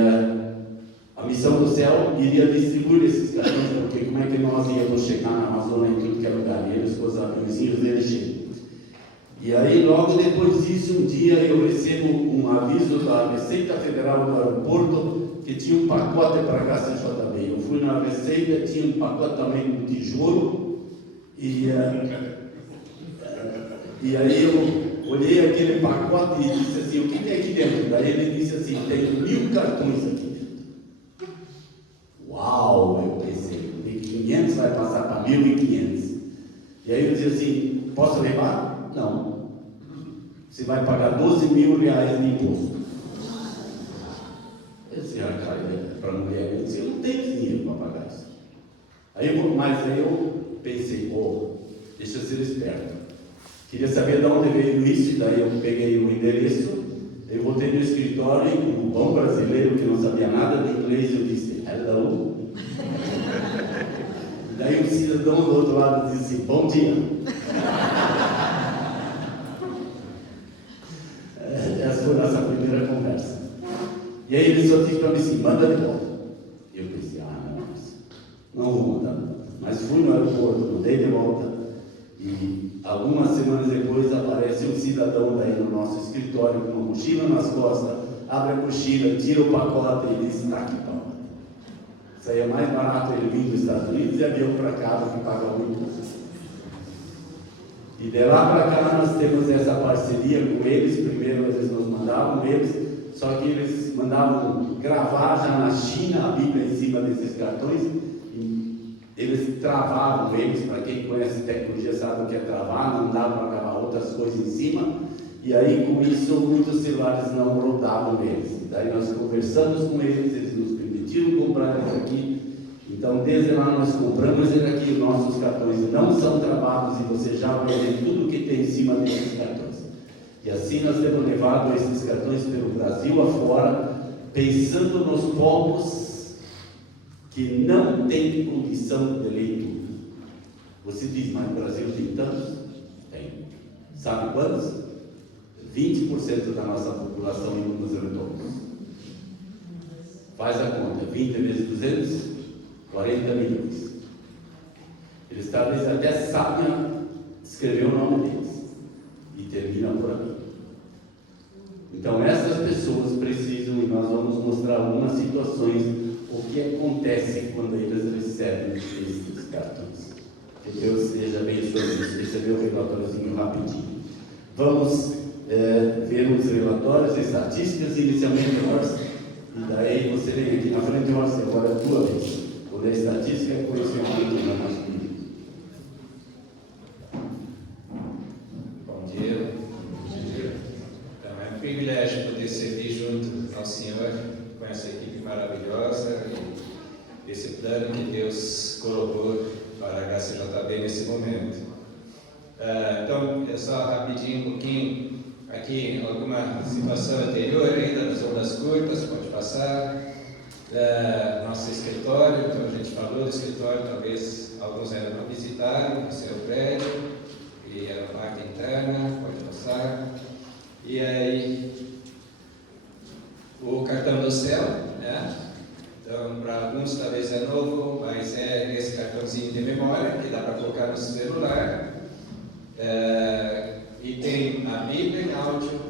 a Missão do Céu iria distribuir esses cartões, porque como é que nós íamos chegar na Amazônia em tudo que é lugar? E eles com os aviãozinhos deles cheios. E aí, logo depois disso, um dia eu recebo um aviso da Receita Federal do aeroporto que tinha um pacote para a KCJB. Eu fui na Receita, tinha um pacote também de tijolo, e aí eu olhei aquele pacote e disse assim: o que tem aqui dentro? Daí ele disse assim: tem 1000 cartões aqui dentro. Uau! Eu pensei, de 500 vai passar para 1.500. E aí eu disse assim: posso levar? Não. Você vai pagar R$12.000 de imposto. Eu disse: cara, para a mulher, eu disse: eu não tenho dinheiro para pagar isso. Mas aí eu pensei: deixa eu ser esperto. Queria saber de onde veio isso, e daí eu peguei o endereço, eu voltei no escritório, e um bom brasileiro que não sabia nada de inglês, eu disse: hello. Daí o cidadão do outro lado disse assim: bom dia. Essa foi a nossa primeira conversa. E aí ele só disse para mim assim: manda de volta. Eu pensei: não vou mandar. Mas fui no aeroporto, mandei de volta, e algumas semanas depois aparece um cidadão daí no nosso escritório com uma mochila nas costas, abre a mochila, tira o pacote e diz: está aqui, papai. Saía mais barato ele vir dos Estados Unidos e avião para cá do que pagar o imposto. E de lá para cá nós temos essa parceria com eles. Primeiro eles nos mandavam só que eles mandavam gravar já na China a Bíblia em cima desses cartões, e eles travavam eles. Para quem conhece tecnologia sabe o que é travar, não dá para gravar outras coisas em cima, e aí com isso muitos celulares não rodavam eles. Daí nós conversamos com eles, eles nos permitiram comprar isso aqui. Então desde lá nós compramos ele aqui, nossos cartões não são travados e você já vai ver tudo que tem em cima desses cartões. E assim nós temos levado esses cartões pelo Brasil afora, pensando nos povos que não têm condição de leitura. Você diz, mas o Brasil tem tantos? Tem. Sabe quantos? 20% da nossa população em números redondos. Faz a conta, 20 vezes 200, 40 milhões. Eles talvez até sabem escrever o nome deles. E termina por aqui. Então essas pessoas precisam, e nós vamos mostrar algumas situações, o que acontece quando eles recebem esses cartões. Que Deus esteja abençoando isso. Esse é meu relatóriozinho rapidinho. Vamos ver os relatórios, estatísticas, inicialmente, Marcio. E daí você vem aqui na frente, Marcio, agora é a tua vez. Quando é estatística, é conhecimento na masculina. Bom dia. Então, é um privilégio poder servir junto ao Senhor com essa equipe maravilhosa e esse plano que Deus colocou para a HCJB nesse momento. Então, é só rapidinho um pouquinho aqui, alguma situação anterior ainda das ondas curtas, pode passar. Nosso escritório, então a gente falou do escritório, talvez alguns ainda não visitaram, esse é o prédio, e a parte interna, pode passar. E aí, o cartão do céu, né? Então, para alguns talvez é novo, mas é esse cartãozinho de memória que dá para colocar no celular. E tem a Bíblia em áudio,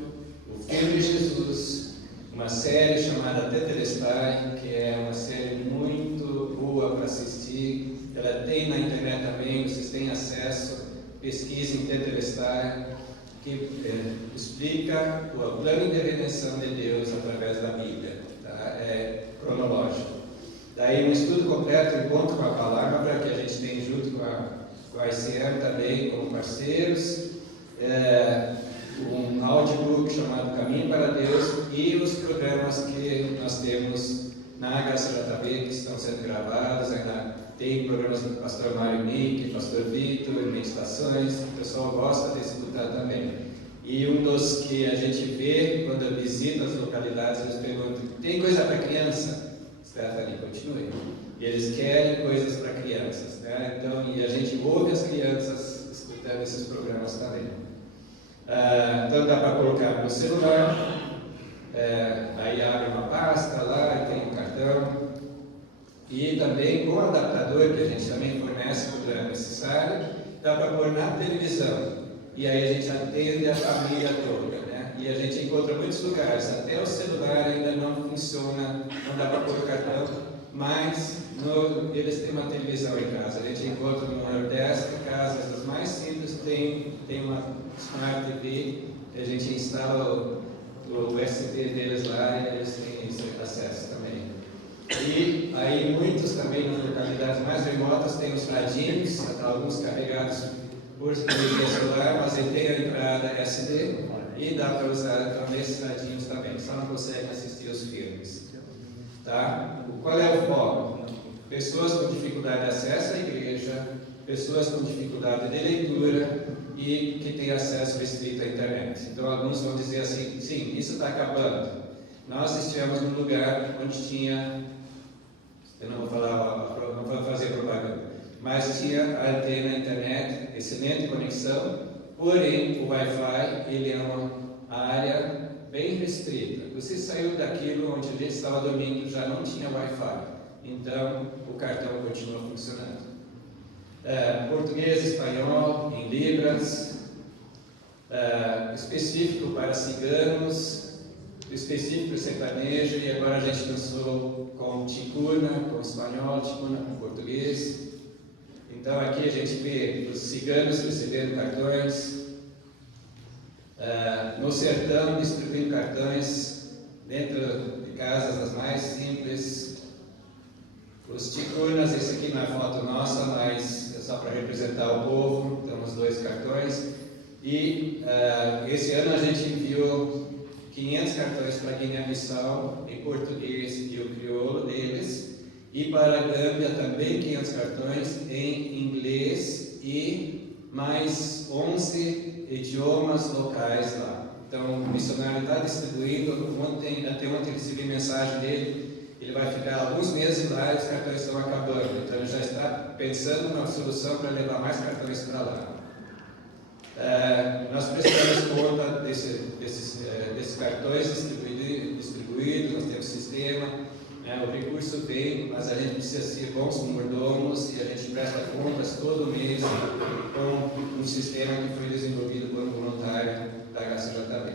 o filme de Jesus, uma série chamada Tetelestai, que é uma série muito boa para assistir. Ela tem na internet também, vocês têm acesso, pesquisem Tetelestai, que explica o plano de redenção de Deus através da Bíblia, tá? É cronológico. Daí um estudo completo, encontro com a palavra, que a gente tem junto com a ICM também como parceiros, um audiobook chamado Caminho para Deus e os programas que nós temos na HCJB que estão sendo gravados. Ainda tem programas do pastor Mário Nick, pastor Vitor, meditações, o pessoal gosta de escutar também. E um dos que a gente vê quando visita as localidades, eles perguntam: tem coisa para criança? Stephanie, continue. E eles querem coisas para crianças, né? Então, e a gente ouve as crianças escutando esses programas também. Então dá para colocar no celular, aí abre uma pasta lá e tem um cartão. E também com o adaptador que a gente também fornece quando é necessário, dá para pôr na televisão. E aí a gente atende a família toda, né? E a gente encontra muitos lugares, até o celular ainda não funciona, não dá para pôr o cartão, mas eles têm uma televisão em casa. A gente encontra no Nordeste, casas das mais simples, tem uma Smart TV, que a gente instala o USB deles lá e eles têm esse acesso também. E aí muitos também nas localidades mais remotas têm os radinhos, alguns carregados por energia solar, mas ele tem a entrada SD e dá para usar então nesses radinhos também, só não conseguem assistir os filmes. Tá? Qual é o foco? Pessoas com dificuldade de acesso à igreja, pessoas com dificuldade de leitura e que têm acesso restrito à internet. Então alguns vão dizer assim: sim, isso está acabando. Nós estivemos num lugar onde tinha, eu não vou falar, não vou fazer propaganda, mas tinha a antena internet, excelente conexão, porém o Wi-Fi ele é uma área bem restrita. Você saiu daquilo onde a gente estava dormindo, já não tinha Wi-Fi, então o cartão continua funcionando. Português, espanhol, em libras, específico para ciganos, específico para sertanejo, e agora a gente lançou com ticuna, com espanhol, ticuna com português. Então aqui a gente vê os ciganos recebendo cartões, no sertão distribuindo cartões dentro de casas as mais simples. Os ticunas, esse aqui não é foto nossa, mas é só para representar o povo, então os dois cartões. E esse ano a gente enviou 500 cartões para Guiné-Bissau em português e o crioulo deles, E para a Gâmbia também 500 cartões em inglês e mais 11 idiomas locais lá. Então o missionário está distribuindo. Até ontem recebi mensagem dele, ele vai ficar alguns meses lá e os cartões estão acabando. Então ele já está pensando numa solução para levar mais cartões para lá. Nós prestamos conta desses cartões distribuídos, nós temos sistema, o recurso vem, mas a gente precisa ser bons mordomos e a gente presta contas todo mês com um sistema que foi desenvolvido por um voluntário da HCJB.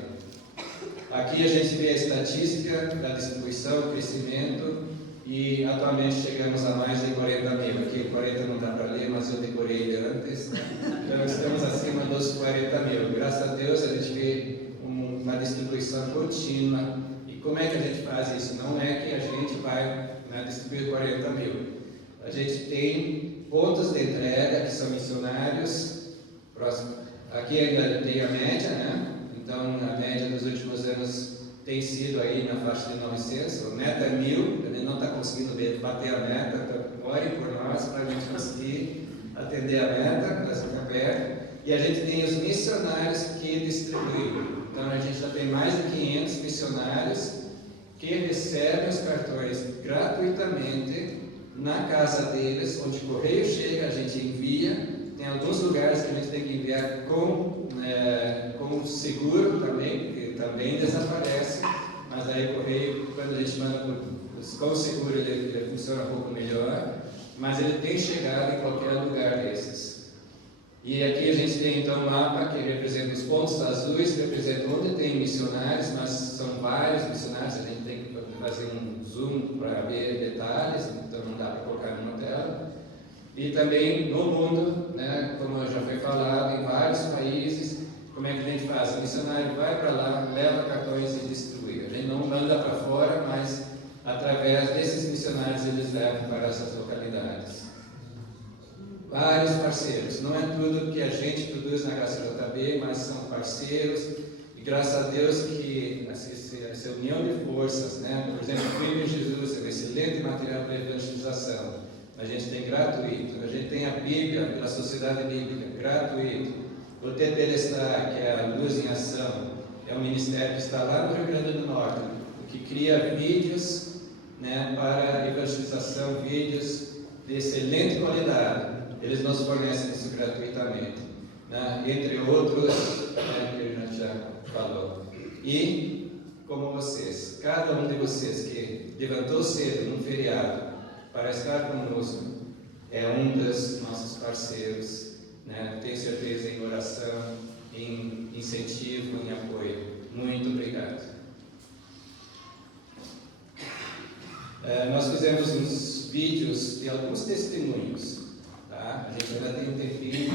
Aqui a gente vê a estatística da distribuição, crescimento, e atualmente chegamos a mais de 40 mil. Aqui 40 não dá para ler, mas eu decorei antes. Então estamos acima dos 40 mil. Graças a Deus a gente vê uma distribuição contínua. E como é que a gente faz isso? Não é que a gente vai distribuir 40 mil. A gente tem pontos de entrega que são missionários. Próximo. Aqui ainda tem a média, né? Então a média dos últimos anos tem sido aí na faixa de 900, a meta é 1000, a gente não está conseguindo bater a meta, então orem por nós para a gente conseguir atender a meta, nós estamos perto. E a gente tem os missionários que distribuem. Então a gente já tem mais de 500 missionários que recebem os cartões gratuitamente na casa deles, onde o correio chega, a gente envia. Tem alguns lugares que a gente tem que enviar com seguro também, porque também desaparece, mas aí o correio, quando a gente manda com seguro, ele funciona um pouco melhor, mas ele tem chegado em qualquer lugar desses. E aqui a gente tem então um mapa que representa os pontos azuis, que representa onde tem missionários, mas são vários missionários, a gente tem que fazer um zoom para ver detalhes, então não dá para colocar numa tela. E também no mundo, né, como já foi falado, em vários países, como é que a gente faz? O missionário vai para lá, leva cartões e distribui. A gente não manda para fora, mas através desses missionários eles levam para essas localidades. Vários parceiros, não é tudo que a gente produz na HCJB, mas são parceiros, e graças a Deus que essa união de forças, né? Por exemplo, o Filho de Jesus é um excelente material para evangelização. A gente tem gratuito, a gente tem a Bíblia pela Sociedade Bíblica, gratuito. O Tetelestar, que é a Luz em Ação, é um ministério que está lá no Rio Grande do Norte, que cria vídeos, né, para evangelização, vídeos de excelente qualidade. Eles nos fornecem isso gratuitamente, né, entre outros, né, que a gente já falou. E, como vocês, cada um de vocês que levantou cedo num feriado para estar conosco, é um dos nossos parceiros, né? Tenho certeza em oração, em incentivo, em apoio. Muito obrigado. Nós fizemos uns vídeos de alguns testemunhos, tá? A gente ainda tem um tempinho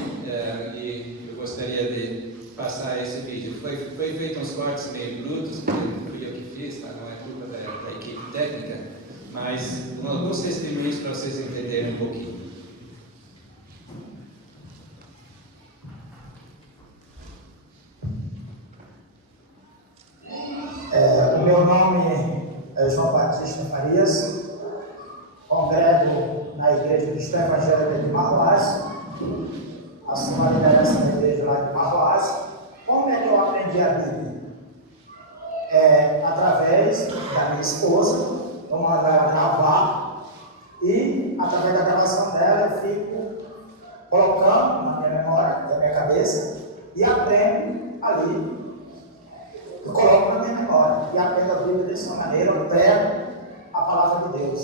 e eu gostaria de passar esse vídeo. Foi feito uns cortes meio brutos, não fui eu que fiz, tá? Não é culpa da equipe técnica, mas alguns testemunhos para vocês entenderem um pouquinho. O meu nome é João Batista Farias, congrego na Igreja Cristã Evangélica de Marroás, assumo a liderança da igreja lá de Marroás. Como é que eu aprendi a Bíblia? Através da minha esposa, eu mando ela gravar, e através da gravação dela eu fico colocando na minha memória, na minha cabeça, e aprendo ali. Eu coloco na minha memória e aprendo a Bíblia dessa maneira, eu prego a palavra de Deus.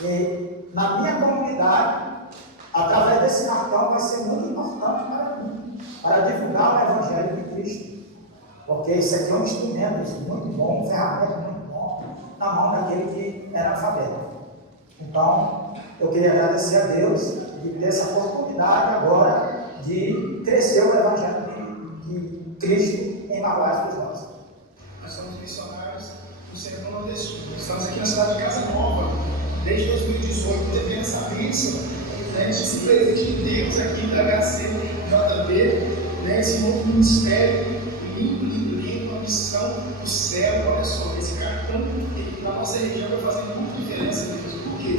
E na minha comunidade, através desse cartão, vai ser muito importante para mim, para divulgar o Evangelho de Cristo. Porque isso aqui é um instrumento muito bom, uma ferramenta muito bom, na mão daquele que era analfabeto. Então, eu queria agradecer a Deus de ter essa oportunidade agora de crescer o Evangelho de Cristo em Marroás dos Nossos. Nós somos missionários do Sertão Nordestino. Estamos aqui na cidade de Casa Nova, desde 2018, devendo essa bênção, né, esse presente de Deus aqui da HCJB, né, esse novo ministério, lindo, uma missão do céu. Olha só, esse cartão na nossa região vai fazer muita diferença, porque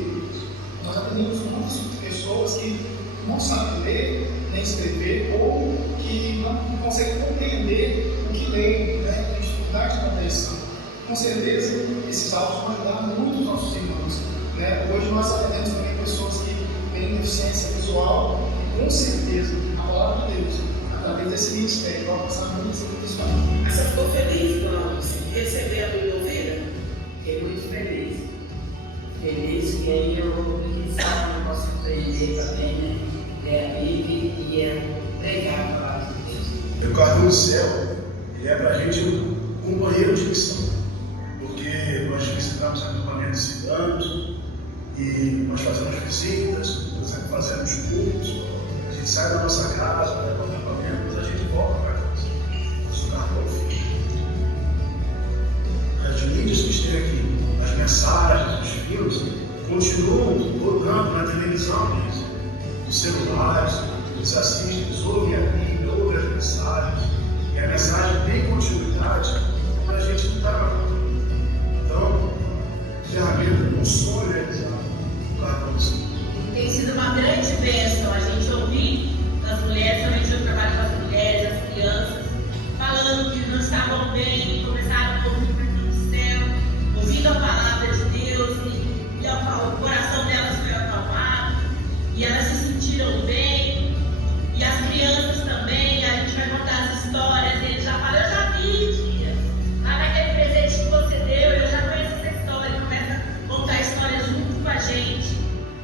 escrever ou que não conseguem compreender o que leem, né? Tem dificuldade de compreensão. Com certeza, esses áudios vão ajudar muito os nossos irmãos, né? Hoje nós atendemos também pessoas que têm deficiência visual e, com certeza, a palavra de Deus, através desse ministério, vai passar muitas pessoas. Você ficou feliz quando receber a minha ovelha? Fiquei muito feliz. Feliz que aí eu, quem sabe, eu posso aprender também, né? A Bíblia e pregar a palavra de Deus. O Cartão do Céu, ele é para a gente um companheiro de missão, porque nós visitamos acampamentos ciganos e nós fazemos visitas, por exemplo, fazemos cultos, a gente sai da nossa casa, vai para o acampamento, mas a gente volta para casa. Nosso cartão fica. As mídias que estão aqui, as mensagens, os filmes, continuam rodando na televisão, nos celulares, eles assistem, eles ouvem a Bíblia, ouvem as mensagens, e a mensagem tem continuidade para a gente não estar na rua. Então, ferramenta, um sonho realizado, o cartão do Senhor. Tem sido uma grande bênção a gente ouvir das mulheres, também eu trabalho com as mulheres, as crianças, falando que não estavam bem, começaram a ouvir o Cartão do Céu, ouvindo a palavra de Deus, e o coração delas foi acalmado, e elas se sentiram bem, e as crianças também, a gente vai contar as histórias, e eles já falam, eu já vi, tia, lá naquele presente que você deu, eu já conheço essa história, começa a contar histórias junto com a gente,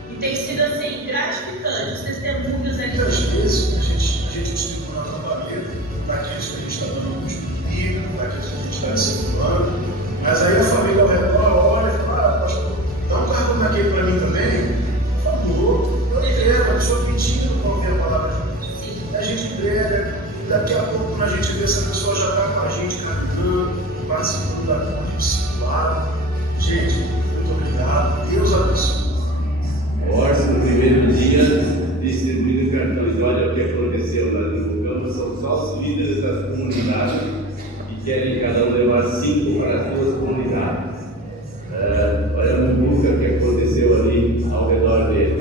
e tem sido assim, gratificante, os testemunhos ali. E às vezes a gente distribui no acampamento para aqueles que a gente está dando um bíblico, para aqueles que a gente está discipulando, mas aí a família ao redor olha e fala, pastor, dá um cartão daquele para mim também, por favor, eu quero, a pessoa pedindo para ouvir a palavra de Deus. A gente prega, e daqui a pouco, quando a gente vê essa pessoa já está com a gente caminhando, participando da conta de discipulado. Gente, muito obrigado, Deus abençoe. Orça, no primeiro dia, distribuindo cartões. Olha o que aconteceu lá no campo, são só os líderes das comunidades que querem cada um levar 5 para as suas comunidades. Olha no busca o que aconteceu ali ao redor dele.